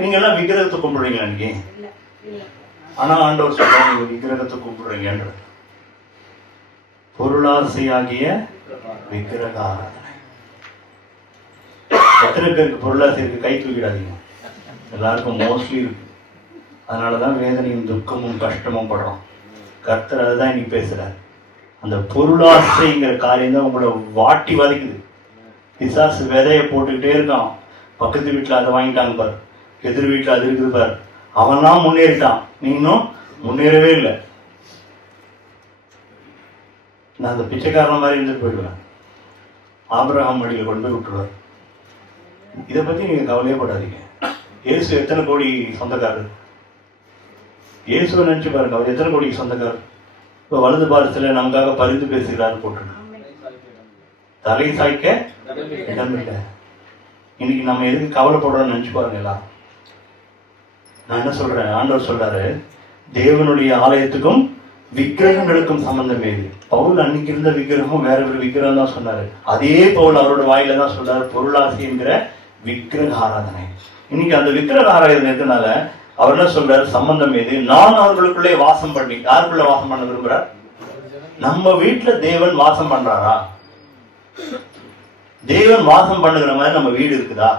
நீங்க எல்லாம் விக்கிரகத்தை கும்பிடுறீங்க அன்னைக்கு. ஆனா ஆண்டவர் சொல்றாங்க நீங்க விக்கிரகத்தை கும்பிடுறீங்க. பொருளாசையாகிய விக்கிரக ஆராதனை. எத்தனை பேருக்கு பொருளாசை இருக்கு? கை தூக்கிடாதீங்க. எல்லாருக்கும் மோஸ்ட்லி இருக்கு. அதனாலதான் வேதனையும் துக்கமும் கஷ்டமும் படுறோம். கர்த்தர் அதுதான் இன்னைக்கு பேசுறாரு. அந்த பொருளாசைங்கிற காரியம் தான் உங்களை வாட்டி வதைக்குது. பிசாசு விதைய போட்டுக்கிட்டே இருக்கான். பக்கத்து வீட்டுல அதை வாங்கிட்டாங்க பாரு, எதிர் வீட்டுல அது இருக்குது பாரு, அவன்லாம் முன்னேறிட்டான், நீ இன்னும் முன்னேறவே இல்லை. நான் அந்த பிச்சைக்காரன் மாதிரி இருந்துட்டு போயிடுவேன். ஆபிரகாம் மடியில் கொண்டு போய் விட்டுருவார். இதை பத்தி நீங்க கவலையே படாதீங்க. இயேசு எத்தனை கோடி சொந்தக்காரர்? இயேசுவை நினைச்சு பாருங்க, அவர் எத்தனை கோடிக்கு சொந்தக்காரர்? இப்ப வலது பாரத்துல நமக்காக பரிந்து பேசுகிறாரு போட்டு தலை சாய்க்க இடம் இல்லை. இன்னைக்கு நம்ம எதுக்கு கவலைப்படுறோம்னு நினைச்சு பாருங்க எல்லாம். நான் என்ன சொல்றேன், ஆண்டவர் சொல்றாரு தேவனுடைய ஆலயத்துக்கும் விக்கிரகங்களுக்கும் சம்பந்தம் ஏது. பவுல் அன்னைக்கு இருந்த விக்கிரகம் வேற ஒரு விக்கிரகம் தான் சொன்னாரு. அதே பவுல் அவரோட வாயில தான் சொல்றாரு பொருளாசி என்கிற விக்கிரக ஆராதனை. இன்னைக்கு அந்த விக்கிரக ஆராதனை இருக்கனால அவர் என்ன சொல்றாரு, சம்பந்தம் ஏது? நான் அவர்களுக்குள்ளே வாசம் பண்ணி. யாருக்குள்ள வாசம் பண்ண விரும்புறார்? நம்ம வீட்டுல தேவன் வாசம் பண்றாரா? தேவன் வாசம் பண்ணுகிற மாதிரி நம்ம வீடு இருக்குதா?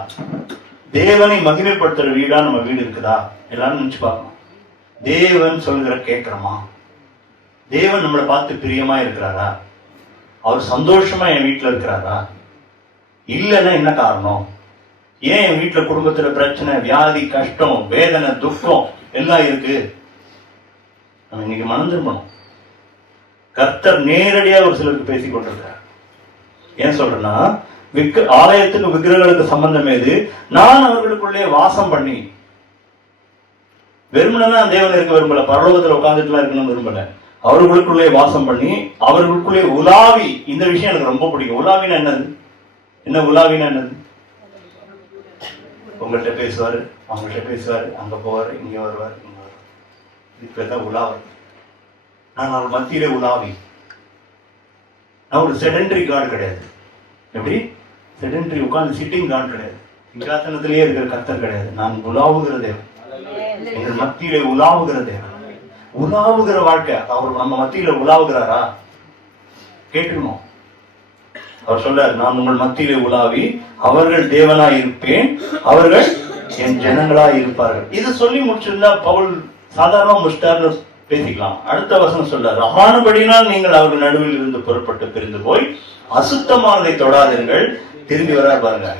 தேவனை மகிமைப்படுத்துற வீடா நம்ம வீடு இருக்குதா? எல்லாரும் நினைச்சு பார்க்கணும். தேவன் சொல்கிற கேட்கிறோமா? தேவன் நம்மளை பார்த்து பிரியமா இருக்கிறாரா? அவர் சந்தோஷமா என் வீட்டுல இருக்கிறாரா? இல்லைன்னா என்ன காரணம்? ஏன் என் வீட்டுல குடும்பத்துல பிரச்சனை, வியாதி, கஷ்டம், வேதனை, துக்கம் எல்லாம் இருக்கு? நம்ம இன்னைக்கு மனம் திரும்பணும். கர்த்தர் நேரடியா ஒரு சிலருக்கு பேசிக் கொண்டிருக்கிறார். ஏன் சொல்றேன்னா, ஆலயத்துக்கு விக்கிரகங்களுக்கு சம்பந்தம் ஏது? நான் அவர்களுக்குள்ளே வாசம் பண்ணி. வெறுமனா தேவன் இருக்க விரும்பல, பரலோகத்துல உட்கார்ந்துட்டுலாம் இருக்கணும் விரும்பல. அவர்களுக்குள்ளே வாசம் பண்ணி அவர்களுக்குள்ளே உலாவி. இந்த விஷயம் எனக்கு ரொம்ப பிடிக்கும். உலாவினா என்னது? என்ன உலாவினா என்னது? உங்கள்கிட்ட பேசுவாரு, அவங்கள்ட்ட பேசுவாரு, அங்க போவாரு, இங்க வருவார், இங்க வருவார். இதுதான் உலாவி. நான் அவர் மத்தியிலே உலாவி. நான் ஒரு செடென்டரி காட் கிடையாது. எப்படி செடென்டரி உட்கார்ந்து சிட்டிங் காட் கிடையாது. சிங்காசனத்திலேயே இருக்கிற கர்த்தர் கிடையாது. நான் உலாவுகிற தேவன், எங்கள் மத்தியிலே உலாவுகிற தேவன். உலாவுகிற வாழ்க்கை. அவர் நம்ம மத்தியில உலாவுகிறாரா? கேட்டுக்கணும். அவர் சொல்றார், நான் உங்கள் மத்தியிலே உலாவி அவர்கள் தேவனாய் இருப்பேன், அவர்கள் என் ஜனங்களாய் இருப்பார்கள். இது சொல்லி முடிச்சிருந்தா பவுல் சாதாரணமா முடிச்சிட்டார்னு பேசிக்கலாம். அடுத்த வசனம் சொல்றாரு, ஆனபடியினால் நீங்கள் அவர்கள் நடுவில் இருந்து புறப்பட்டு பிரிந்து போய் அசுத்தமானதை தொடாதீர்கள். திரும்பி வர பாருங்க,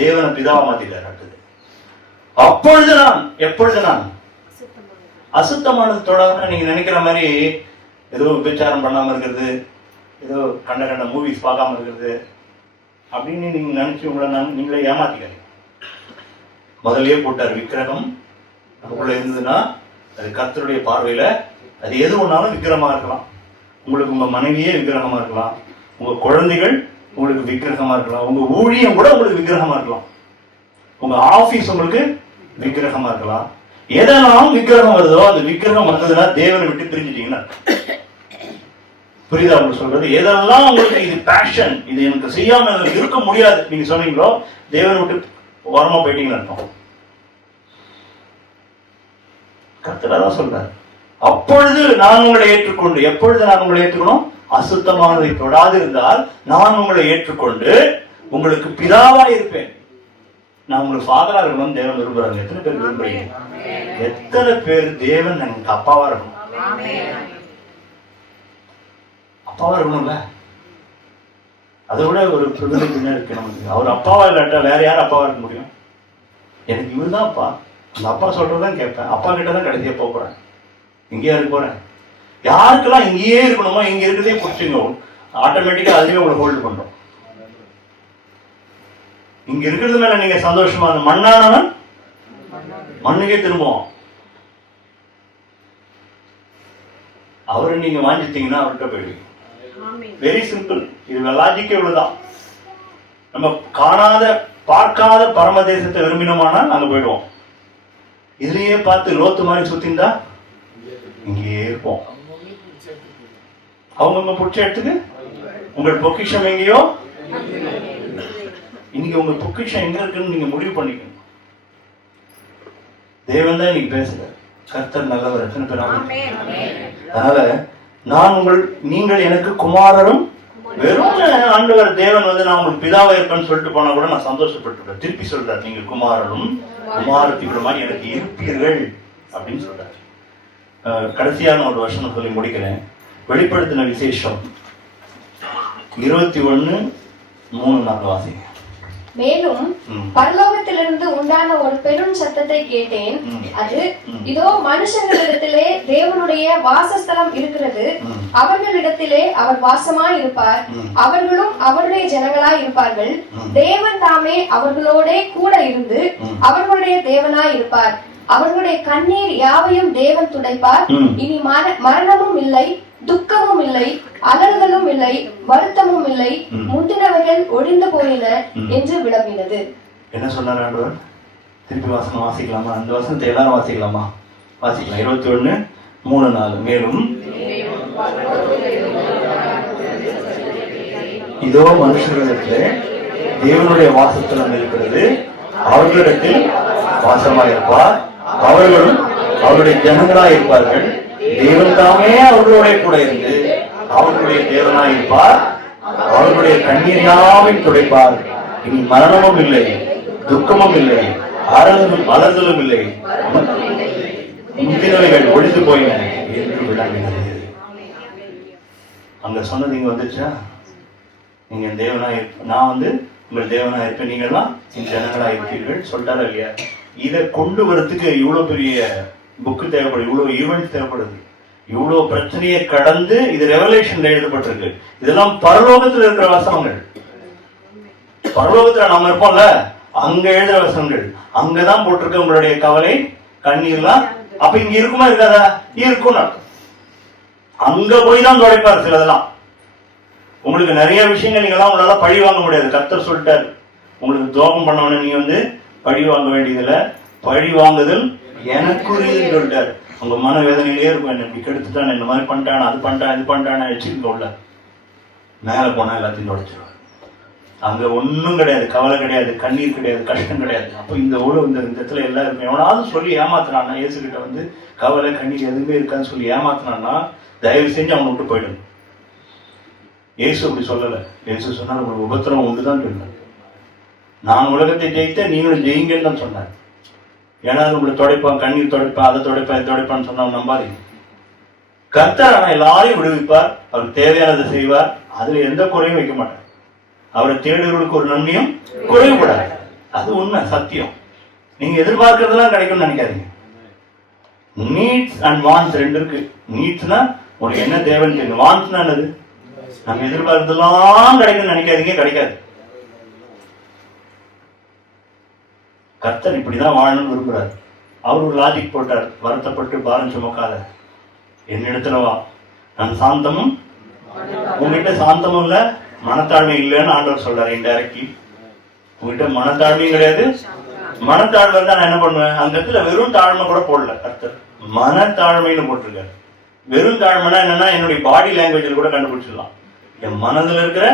தேவனை பிதாவா மாத்திட்டார். அப்பொழுது நான், எப்பொழுது நான் அசுத்தமானது தொடாம, நீங்க நினைக்கிற மாதிரி ஏதோ விபச்சாரம் பண்ணாம இருக்கிறது, ஏதோ கண்ட கண்ட மூவிஸ் பார்க்காம இருக்கிறது அப்படின்னு நீங்க நினைச்சு உங்களை நீங்களே ஏமாத்திக்கிறீங்க. முதல்லயே போட்டார், விக்கிரகம் நமக்குள்ள இருந்ததுன்னா அது கர்த்தருடைய பார்வையில அது எது ஒன்னாலும் விக்கிரகமா இருக்கலாம். உங்களுக்கு உங்க மனைவியே விக்கிரகமா இருக்கலாம், உங்க குழந்தைகள் உங்களுக்கு விக்கிரகமா இருக்கலாம், உங்க ஊழியம் கூட உங்களுக்கு விக்கிரகமா இருக்கலாம், உங்க ஆபீஸ் உங்களுக்கு விக்கிரகமா இருக்கலாம். எதெல்லாம் விக்கிரகம் வருதோ அந்த விக்கிரகம் வந்ததுன்னா தேவனை விட்டு பிரிஞ்சுட்டீங்கன்னா, புரியுதா உங்களுக்கு சொல்றது? எதெல்லாம் உங்களுக்கு இது பேஷன், இது எனக்கு செய்யாம இருக்க முடியாது நீங்க சொன்னீங்களோ, தேவனை விட்டு ஓரமா போயிட்டீங்கன்னு அர்த்தம். கர்த்தர் தான் சொல்றாரு, அப்பொழுது நான் உங்களை ஏற்றுக்கொண்டு. எப்பொழுது நான் உங்களை ஏற்றுக்கணும்? அசுத்தமானதை தொடாது இருந்தால் நான் உங்களை ஏற்றுக்கொண்டு உங்களுக்கு பிதாவா இருப்பேன். நான் உங்களுக்கு ஃபாதரா இருக்கணும்னு தேவன் விரும்புறாங்க. எத்தனை பேர் விரும்புறீங்க? எத்தனை பேர் தேவன் எனக்கு அப்பாவா இருக்கணும்? அப்பாவா இருக்கணும்ல. அதை விட ஒரு ப்ரிவிலேஜ் என்ன இருக்கு நமக்கு? அவர் அப்பாவா இல்லாட்டா வேற யார் அப்பாவா இருக்க முடியும்? எனக்கு இவர் தான் அப்பா. அந்த அப்பா சொல்றதான் கேட்பேன். அப்பா கிட்ட தான் கடைசியா போக போறேன். இங்கேயா இருக்க போறேன்? யாருக்கெல்லாம் இங்கேயே இருக்கணுமோ இங்க இருக்கிறதே பிடிச்சிங்க, ஆட்டோமேட்டிக்கா அதுவே உங்களை ஹோல்டு பண்றோம். இங்க இருக்கிறது மேல நீங்க சந்தோஷமா, மண்ணானவன் மண்ணுக்கே திரும்புவோம். அவரை நீங்க வாங்கிட்டீங்கன்னா அவர்கிட்ட போயிடுவீங்க. Very simple. இது லாஜிக்கே இவ்வளவுதான். நம்ம காணாத பார்க்காத பரமதேசத்தை விரும்பினோமானா அங்க போயிடுவோம். இதுலயே பார்த்து லோத்து மாதிரி சுத்திந்தா இங்கேயே இருப்போம். அவங்கவுங்க பிடிச்ச இடத்துக்கு. உங்கள் பொக்கிஷம் எங்கேயோ, இன்னைக்கு உங்க பொக்கிஷம் எங்க இருக்குன்னு நீங்க முடிவு பண்ணிக்கணும். தேவன் தான் இன்னைக்கு பேசுற. கர்த்தர் நல்லவர். எத்தனை பேர்? அதனால நீங்கள் எனக்கு குமாரரும், வெறும் ஆண்டவர் தேவன் வந்து நான் உங்களுக்கு பிதாவா இருப்பேன்னு சொல்லிட்டு போனா கூட நான் சந்தோஷப்பட்டுருக்கேன். திருப்பி சொல்றாரு, நீங்கள் குமாரரும் குமாரத்திகளுமாய் எனக்கு இருப்பீர்கள் அப்படின்னு சொல்றாரு. கடைசியான ஒரு வருஷம் சொல்லி முடிக்கிறேன். வெளிப்படுத்தின விசேஷம் 21:3 வாசிங்க. மேலும் பரலோகத்திலிருந்து உண்டான ஒரு பெரும் சத்தத்தை கேட்டேன். அது, இதோ மனுஷங்களிடத்திலே தேவனுடைய வாசஸ்தலம் இருக்கிறது, அவர்களிடத்திலே அவர் வாசமாய் இருப்பார், அவர்களும் அவருடைய ஜனங்களாய் இருப்பார்கள். தேவன் தாமே அவர்களோட கூட இருந்து அவர்களுடைய தேவனாய் இருப்பார். அவர்களுடைய கண்ணீர் யாவையும் தேவன் துடைப்பார். இனி மரணமும் இல்லை, துக்கமும் இல்லை, அலறுதலும் இல்லை, வருத்தமும் இல்லை, முந்தினவர்கள் ஒழிந்து போயின என்று விளம்பினது. என்ன சொன்னார் ஆண்டவர்? திருப்பி வசனம் வாசிக்கலாமா? அந்த வசனத்தை எல்லாரும் வாசிக்கலாமா? வாசிக்கலாம். 21:3-4. மேலும் இதோ மனுஷர்களிடத்திலே தேவனுடைய வாசஸ்தலம் இருக்கிறது, அவர்களிடத்தில் வாசமாயிருப்பார், அவர்களும் அவருடைய ஜனங்களாய் இருப்பார்கள். தேவன் தாமே அவர்களோட கூட இருந்து அவர்களுடைய தேவனாய் இருப்பார், அவர்களுடைய கண்ணீர் யாவையும் துடைப்பார். இனி மரணமும் இல்லை, துக்கமும் இல்லை, அலறுதலும் இல்லை, முந்தினவைகள் ஒழிந்து போயின என்று விளங்கினது. அங்க சொன்னது இங்க வந்துச்சா? நீங்க தேவனாய் நான் வந்து உங்கள் தேவனாய் இருப்பேன், நீங்கள்லாம் என் ஜனங்களாய் இருப்பீர்கள் சொல்லிட்டாரா இல்லையா? இதை கொண்டு வரதுக்கு இவ்வளவு பெரிய புக்கு தேவைப்படுது, இவ்வளவு ஈவெண்ட் தேவைப்படுது, இவ்வளவு பிரச்சனையை கடந்து இது ரெவலேஷன்ல எழுதப்பட்டிருக்கு. இதெல்லாம் பரலோகத்தில் இருக்கிற வசனங்கள். பரலோகத்துல நம்ம இருப்போம்ல, அங்க எழுதுற வசனங்கள். அங்கதான் போட்டிருக்க உங்களுடைய கவலை கண்ணீர்லாம். அப்ப இங்க இருக்குமா இருக்காதா? இருக்கும். அங்க போய் தான் துடைப்பார் சிலதெல்லாம். உங்களுக்கு நிறைய விஷயங்கள் நீங்கெல்லாம் உங்களால பழி வாங்க முடியாது. கர்த்தர் சொல்லிட்டாரு, உங்களுக்கு துரோகம் பண்ணவன நீ வந்து பழி வாங்க வேண்டியதுல, பழி வாங்குதல் எனக்குரியதுன்னு சொல்லிட்டாரு. உங்க மன வேதனையிலே இருக்கும், என்ன இப்படி கெடுத்துட்டான், இந்த மாதிரி பண்ணிட்டான், அது பண்ணிட்டான், இது பண்ணிட்டான் வச்சுருக்க உள்ள. மேல போனா எல்லாத்தையும் தொடச்சிருவாரு. அங்க ஒன்னும் கிடையாது, கவலை கிடையாது, கண்ணீர் கிடையாது, கஷ்டம் கிடையாது. அப்போ இந்த இடத்துல எல்லாம் இருக்கும். எவனாவது சொல்லி ஏமாத்தினான்னா, இயேசு கிட்ட வந்து கவலை கண்ணீர் எதுவுமே இருக்கான்னு சொல்லி ஏமாத்தினான்னா தயவு செஞ்சு அவனை விட்டு போயிடும். இயேசு அப்படி சொல்லலை. இயேசு சொன்னா உங்களுக்கு உபத்திரம் உண்டுதான் சொன்னார். நான் உலகத்தை ஜெயித்தேன், நீங்களும் ஜெயிங்கன்னு தான் சொன்னார். ஏன்னா உங்களை துடைப்பான், கண்ணீர் துடைப்பான், அதை துடைப்பான், இதை துடைப்பான்னு சொன்னா நம்பாதீங்க. கர்த்தர் ஆனா எல்லாரையும் விடுவிப்பார், அவருக்கு தேவையானதை செய்வார், அதுல எந்த குறையும் வைக்க மாட்டார். அவரை தேடுகளுக்கு ஒரு நன்மையும் குறைவுபடாது. அது உண்மை, சத்தியம். நீங்க எதிர்பார்க்கறதெல்லாம் கிடைக்கும்னு நினைக்காதீங்க. நீட்ஸ் அண்ட் வான்ஸ் ரெண்டு இருக்கு. நீட்ஸ்னா உங்களுக்கு என்ன தேவைன்னு தெரியும், வான்ஸ்னா என்னது? நம்ம எதிர்பார்க்கறதெல்லாம் கிடைக்கும்னு நினைக்காதீங்க, கிடைக்காது. கர்த்தர் இப்படிதான் வாழணும்னு விரும்புறாரு. அவர் ஒரு லாஜிக் போட்டார், வருத்தப்பட்டு பாரம் சுமக்காத, என்னிடத்துல வா, நான் சாந்தமும், உங்ககிட்ட சாந்தமும் இல்ல, மனத்தாழ்மை இல்லைன்னு ஆண்டவர் சொல்றாரு இன்டைரக்ட்லி. உங்ககிட்ட மனத்தாழ்மையும் கிடையாது. மனத்தாழ்மை தான் நான் என்ன பண்ணுவேன், அந்த இடத்துல வெறும் தாழ்மை கூட போடல, கர்த்தர் மனத்தாழ்மைன்னு போட்டிருக்காரு. வெறும் தாழ்மைனா என்னன்னா என்னுடைய பாடி லாங்குவேஜில் கூட கண்டுபிடிச்சிடலாம். என் மனதில் இருக்கிற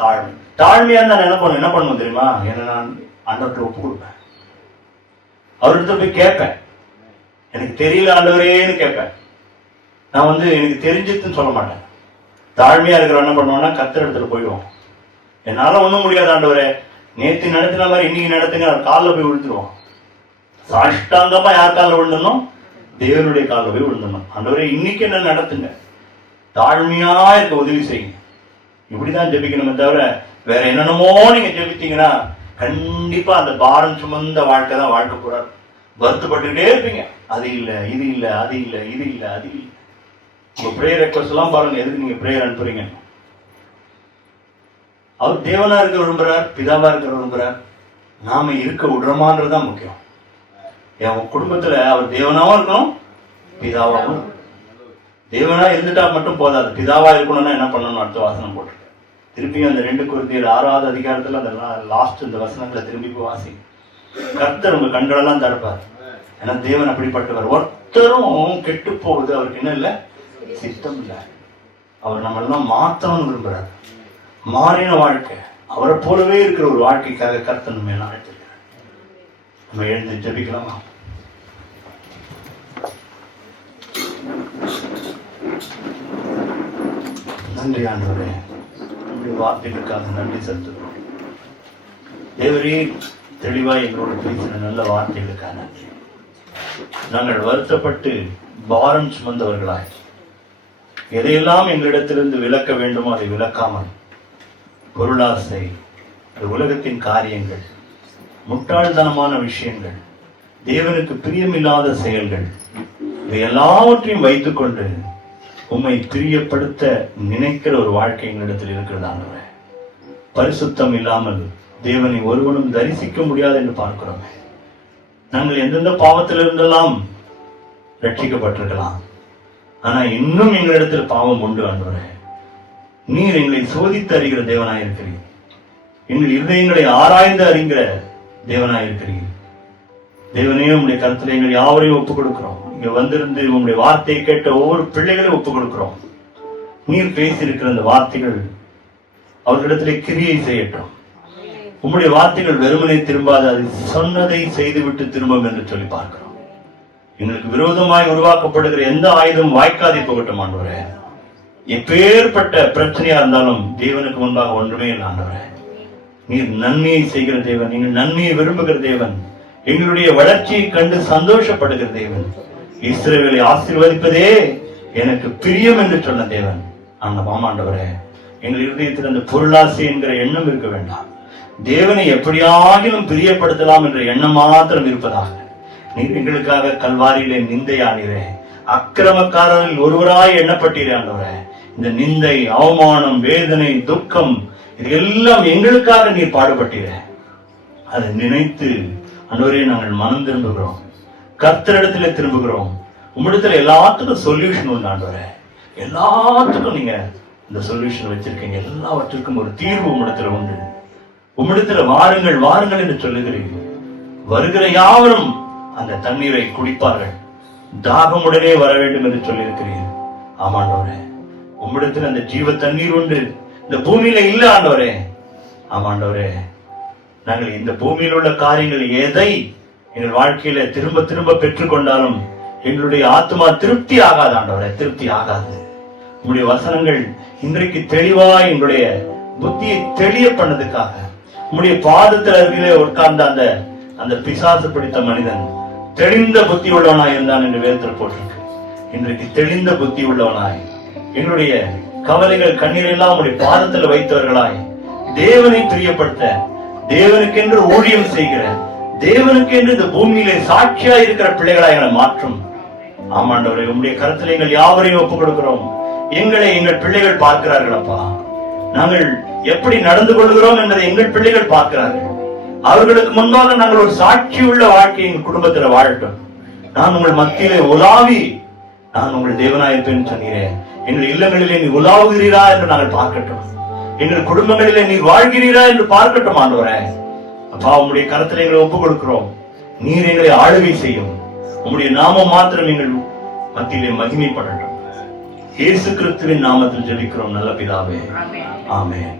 தாழ்மை. தாழ்மையா நான் என்ன பண்ணுவேன் தெரியுமா? என்ன நான் ஆண்டவர்கிட்ட ஒப்பு கொடுப்பேன். அவர்கிட்ட போய் கேட்பேன், எனக்கு தெரியல ஆண்டவரேன்னு கேட்பேன். நான் வந்து எனக்கு தெரிஞ்சுதுன்னு சொல்ல மாட்டேன். தாழ்மையா இருக்கிற என்ன பண்ணுவோம்னா கர்த்தர் இடத்துல போயிடுவோம். என்னால ஒண்ணும் முடியாது ஆண்டவரே, நேற்று நடத்தின மாதிரி இன்னைக்கு நடத்துங்க, காலில் போய் விழுந்துருவோம். சாஷ்டாங்கமா யார் காலில் விழுந்தணும்? தேவனுடைய காலில் போய் விழுந்தணும். ஆண்டவரே இன்னைக்கு என்ன நடத்துங்க, தாழ்மையா இருக்க உதவி செய்யுங்க. இப்படிதான் ஜெபிக்கணுமே தவிர வேற என்னென்னமோ நீங்க ஜெபித்தீங்கன்னா கண்டிப்பா அந்த பாரம் சுமந்த வாழ்க்கை தான் வாழ்க்கை போறாரு. வருத்தப்பட்டுக்கிட்டே இருப்பீங்க. அது இல்லை, இது இல்லை, அது இல்லை, இது இல்லை, அது இல்லை. உங்க பிரேயர் ரெக்வஸ்ட் எல்லாம் பாருங்க, எதுக்கு நீங்க பிரேயர் அனுப்புறீங்க? அவர் தேவனா இருக்க விரும்புறார், பிதாவா இருக்க விரும்புறார். நாம இருக்க விடுறோமான்றதுதான் முக்கியம். என் குடும்பத்துல அவர் தேவனாவும் இருக்கணும், பிதாவாவும். தேவனா இருந்துட்டா மட்டும் போதாது, பிதாவா இருக்கணும்னா என்ன பண்ணணும்? அடுத்த வாசனம் போட்டிருக்கேன். திருப்பியும் அந்த 2 கொரிந்தியர் 6வது அதிகாரத்துல அந்த லாஸ்ட் இந்த வசனங்களை திரும்பி வாசி. கர்த்தர் உங்க கண்களெல்லாம் தடுப்பார். ஏன்னா தேவன் அப்படிப்பட்டவர். ஒருத்தரும் கெட்டு போகுது அவருக்கு என்ன இல்லை, சித்தம் இல்லை. அவர் நம்ம எல்லாம் மாத்தணும்னு விரும்புறார். மாறின வாழ்க்கை, அவரை போலவே இருக்கிற ஒரு வாழ்க்கைக்காக கர்த்தர் நம்ம எல்லாம் அழைத்திருக்கிறார். நம்ம எழுந்து ஜெபிக்கலாமா? நன்றி ஆண்டவரே, உங்களுடைய வார்த்தைகளுக்காக நன்றி செலுத்துகிறோம். தேவரே, தெளிவாய் எங்களோடு பேசின நல்ல வார்த்தைகளுக்காக நன்றி. நாங்கள் வருத்தப்பட்டு பாரம் சுமந்தவர்களாய் எதையெல்லாம் எங்களிடத்திலிருந்து விலக்க வேண்டுமோ அதை விலக்காமல், பொருளாசை, உலகத்தின் காரியங்கள், முட்டாள்தனமான விஷயங்கள், தேவனுக்கு பிரியமில்லாத செயல்கள், இவை எல்லாவற்றையும் வைத்துக்கொண்டு உம்மை பிரியப்படுத்த நினைக்கிற ஒரு வாழ்க்கை எங்களிடத்தில் இருக்கிறதானவரே. பரிசுத்தம் இல்லாமல் தேவனை ஒருவனும் தரிசிக்க முடியாது என்று பார்க்கிறோமே. நாங்கள் எந்தெந்த பாவத்திலிருந்தெல்லாம் ரட்சிக்கப்பட்டிருக்கலாம், ஆனா இன்னும் எங்களிடத்தில் பாவம் உண்டு ஆண்டவரே. நீர் எங்களை சோதித்து அறிகிற தேவனாயிருக்கிறீர். எங்கள் இதயங்களை ஆராய்ந்து அறிகிற தேவனாயிருக்கிறீர். தேவனே, உங்களுடைய கருத்துல எங்கள் யாவரையும் ஒப்புக் கொடுக்கிறோம். இங்க வந்திருந்து உங்களுடைய வார்த்தையை கேட்ட ஒவ்வொரு பிள்ளைகளையும் ஒப்புக் கொடுக்கிறோம். நீர் பேசியிருக்கிற அந்த வார்த்தைகள் அவர்களிடத்திலே கிரியை செய்யட்டும். உம்முடைய வார்த்தைகள் வெறுமனை திரும்பாது, அது சொன்னதை செய்துவிட்டு திரும்பும் என்று சொல்லி பார்க்கிறோம். எங்களுக்கு விரோதமாய் உருவாக்கப்படுகிற எந்த ஆயுதம் வாய்க்காதே போகட்டும் ஆண்டவரே. எப்பேற்பட்ட பிரச்சனையா இருந்தாலும் தேவனுக்கு முன்பாக ஒன்றுமே இல்லை ஆண்டவரே. நீர் நன்மையை செய்கிற தேவன், நீங்கள் நன்மையை விரும்புகிற தேவன், எங்களுடைய வளர்ச்சியை கண்டு சந்தோஷப்படுகிற தேவன். இஸ்ரவேலை ஆசீர்வதிப்பதே எனக்கு பிரியம் என்று சொன்ன தேவன். அந்த மாமாண்டவரே, எங்கள் இருதயத்தில் அந்த பொருளாசை என்கிற எண்ணம் இருக்க வேண்டாம். தேவனை எப்படியாகிலும் பிரியப்படுத்தலாம் என்ற எண்ணம் மாத்திரம் இருப்பதாக நீர் எங்களுக்காக கல்வாரியிலே நிந்தையானீரே, அக்கிரமக்காரரில் ஒருவராய் எண்ணப்பட்டீரே ஆண்டவரே. இந்த நிந்தை, அவமானம், வேதனை, துக்கம், இது எல்லாம் எங்களுக்காக நீர் பாடுபட்டீரே. அதை நினைத்து ஆண்டவரே நாங்கள் மனம் திரும்புகிறோம், கர்த்தரிடத்திலே திரும்புகிறோம். உம்மிடத்துல எல்லாத்துக்கும் சொல்யூஷன் உண்டு ஆண்டவரே. எல்லாத்துக்கும் நீங்க இந்த சொல்யூஷன் வச்சிருக்கீங்க. எல்லாவற்றுக்கும் ஒரு தீர்வு உம்மிடத்துல உண்டு. உம்மிடத்துல வாருங்கள் வாருங்கள் என்று சொல்லுகிறீர்கள். வருகிற யாவரும் அந்த தண்ணீரை குடிப்பார்கள், தாகமுடனே வர வேண்டும் என்று சொல்லி இருக்கிறீர்கள். ஆமாண்டவரே, உம்மிடத்தில் அந்த ஜீவ தண்ணீர் உண்டு, இந்த பூமியில இல்ல ஆண்டவரே. ஆமாண்டவரே, நாங்கள் இந்த பூமியில் உள்ள காரியங்கள் எதை எங்கள் வாழ்க்கையில திரும்ப திரும்ப பெற்றுக்கொண்டாலும் எங்களுடைய ஆத்மா திருப்தி ஆகாது ஆண்டவரே, திருப்தி ஆகாது. உங்களுடைய வசனங்கள் இன்றைக்கு தெளிவாய் எங்களுடைய புத்தியை தெளிய பண்ணதுக்காக, உங்களுடைய பாதத்தில் அருகிலே உட்கார்ந்த அந்த பிசாசு பிடித்த மனிதன் தெளிந்த புத்தி உள்ளவனாய் இருந்தான் என்று வேதத்தில் போட்டிருக்கு. இன்றைக்கு தெளிந்த புத்தி உள்ளவனாய், எங்களுடைய கவலைகள் கண்ணீர் எல்லாம் உங்களுடைய பாதத்தில் வைத்தவர்களாய், தேவனை பிரியப்படுத்த, தேவனுக்கென்று ஊழியம் செய்கிற, தேவனுக்கென்று இந்த பூமியிலே சாட்சியா இருக்கிற பிள்ளைகளாய் எங்களை மாற்றும். ஆமாண்டவரே, உங்களுடைய கருத்தில் எங்கள் யாவரையும் ஒப்புக் கொடுக்கிறோம். எங்களை எங்கள் பிள்ளைகள் பார்க்கிறார்கள் அப்பா. நாங்கள் எப்படி நடந்து கொள்கிறோம் என்பதை எங்கள் பிள்ளைகள் பார்க்கிறார்கள். அவர்களுக்கு முன்பாக நாங்கள் ஒரு சாட்சி உள்ள வாழ்க்கை எங்கள் குடும்பத்தில் வாழட்டும். நான் உங்கள் மத்தியிலே உலாவி நான் உங்கள் தேவனாயிருப்பேன் சொன்னீரேன். எங்கள் இல்லங்களிலே நீ உலாவுகிறீரா என்று நாங்கள் பார்க்கட்டும். எங்கள் குடும்பங்களிலே நீ வாழ்கிறீரா என்று பார்க்கட்டும் ஆண்டவரே. அப்பா, உங்களுடைய கருத்தில் எங்களை ஒப்புக் கொடுக்கிறோம். நீர் எங்களை ஆளுகை செய்யும். உங்களுடைய நாமம் மாத்திரம் எங்கள் மத்தியிலே மகிமைப்படட்டும். இயேசு கிறிஸ்துவின் நாமத்தில் ஜெபிக்கிறோம் நல்ல பிதாவே, ஆமென்.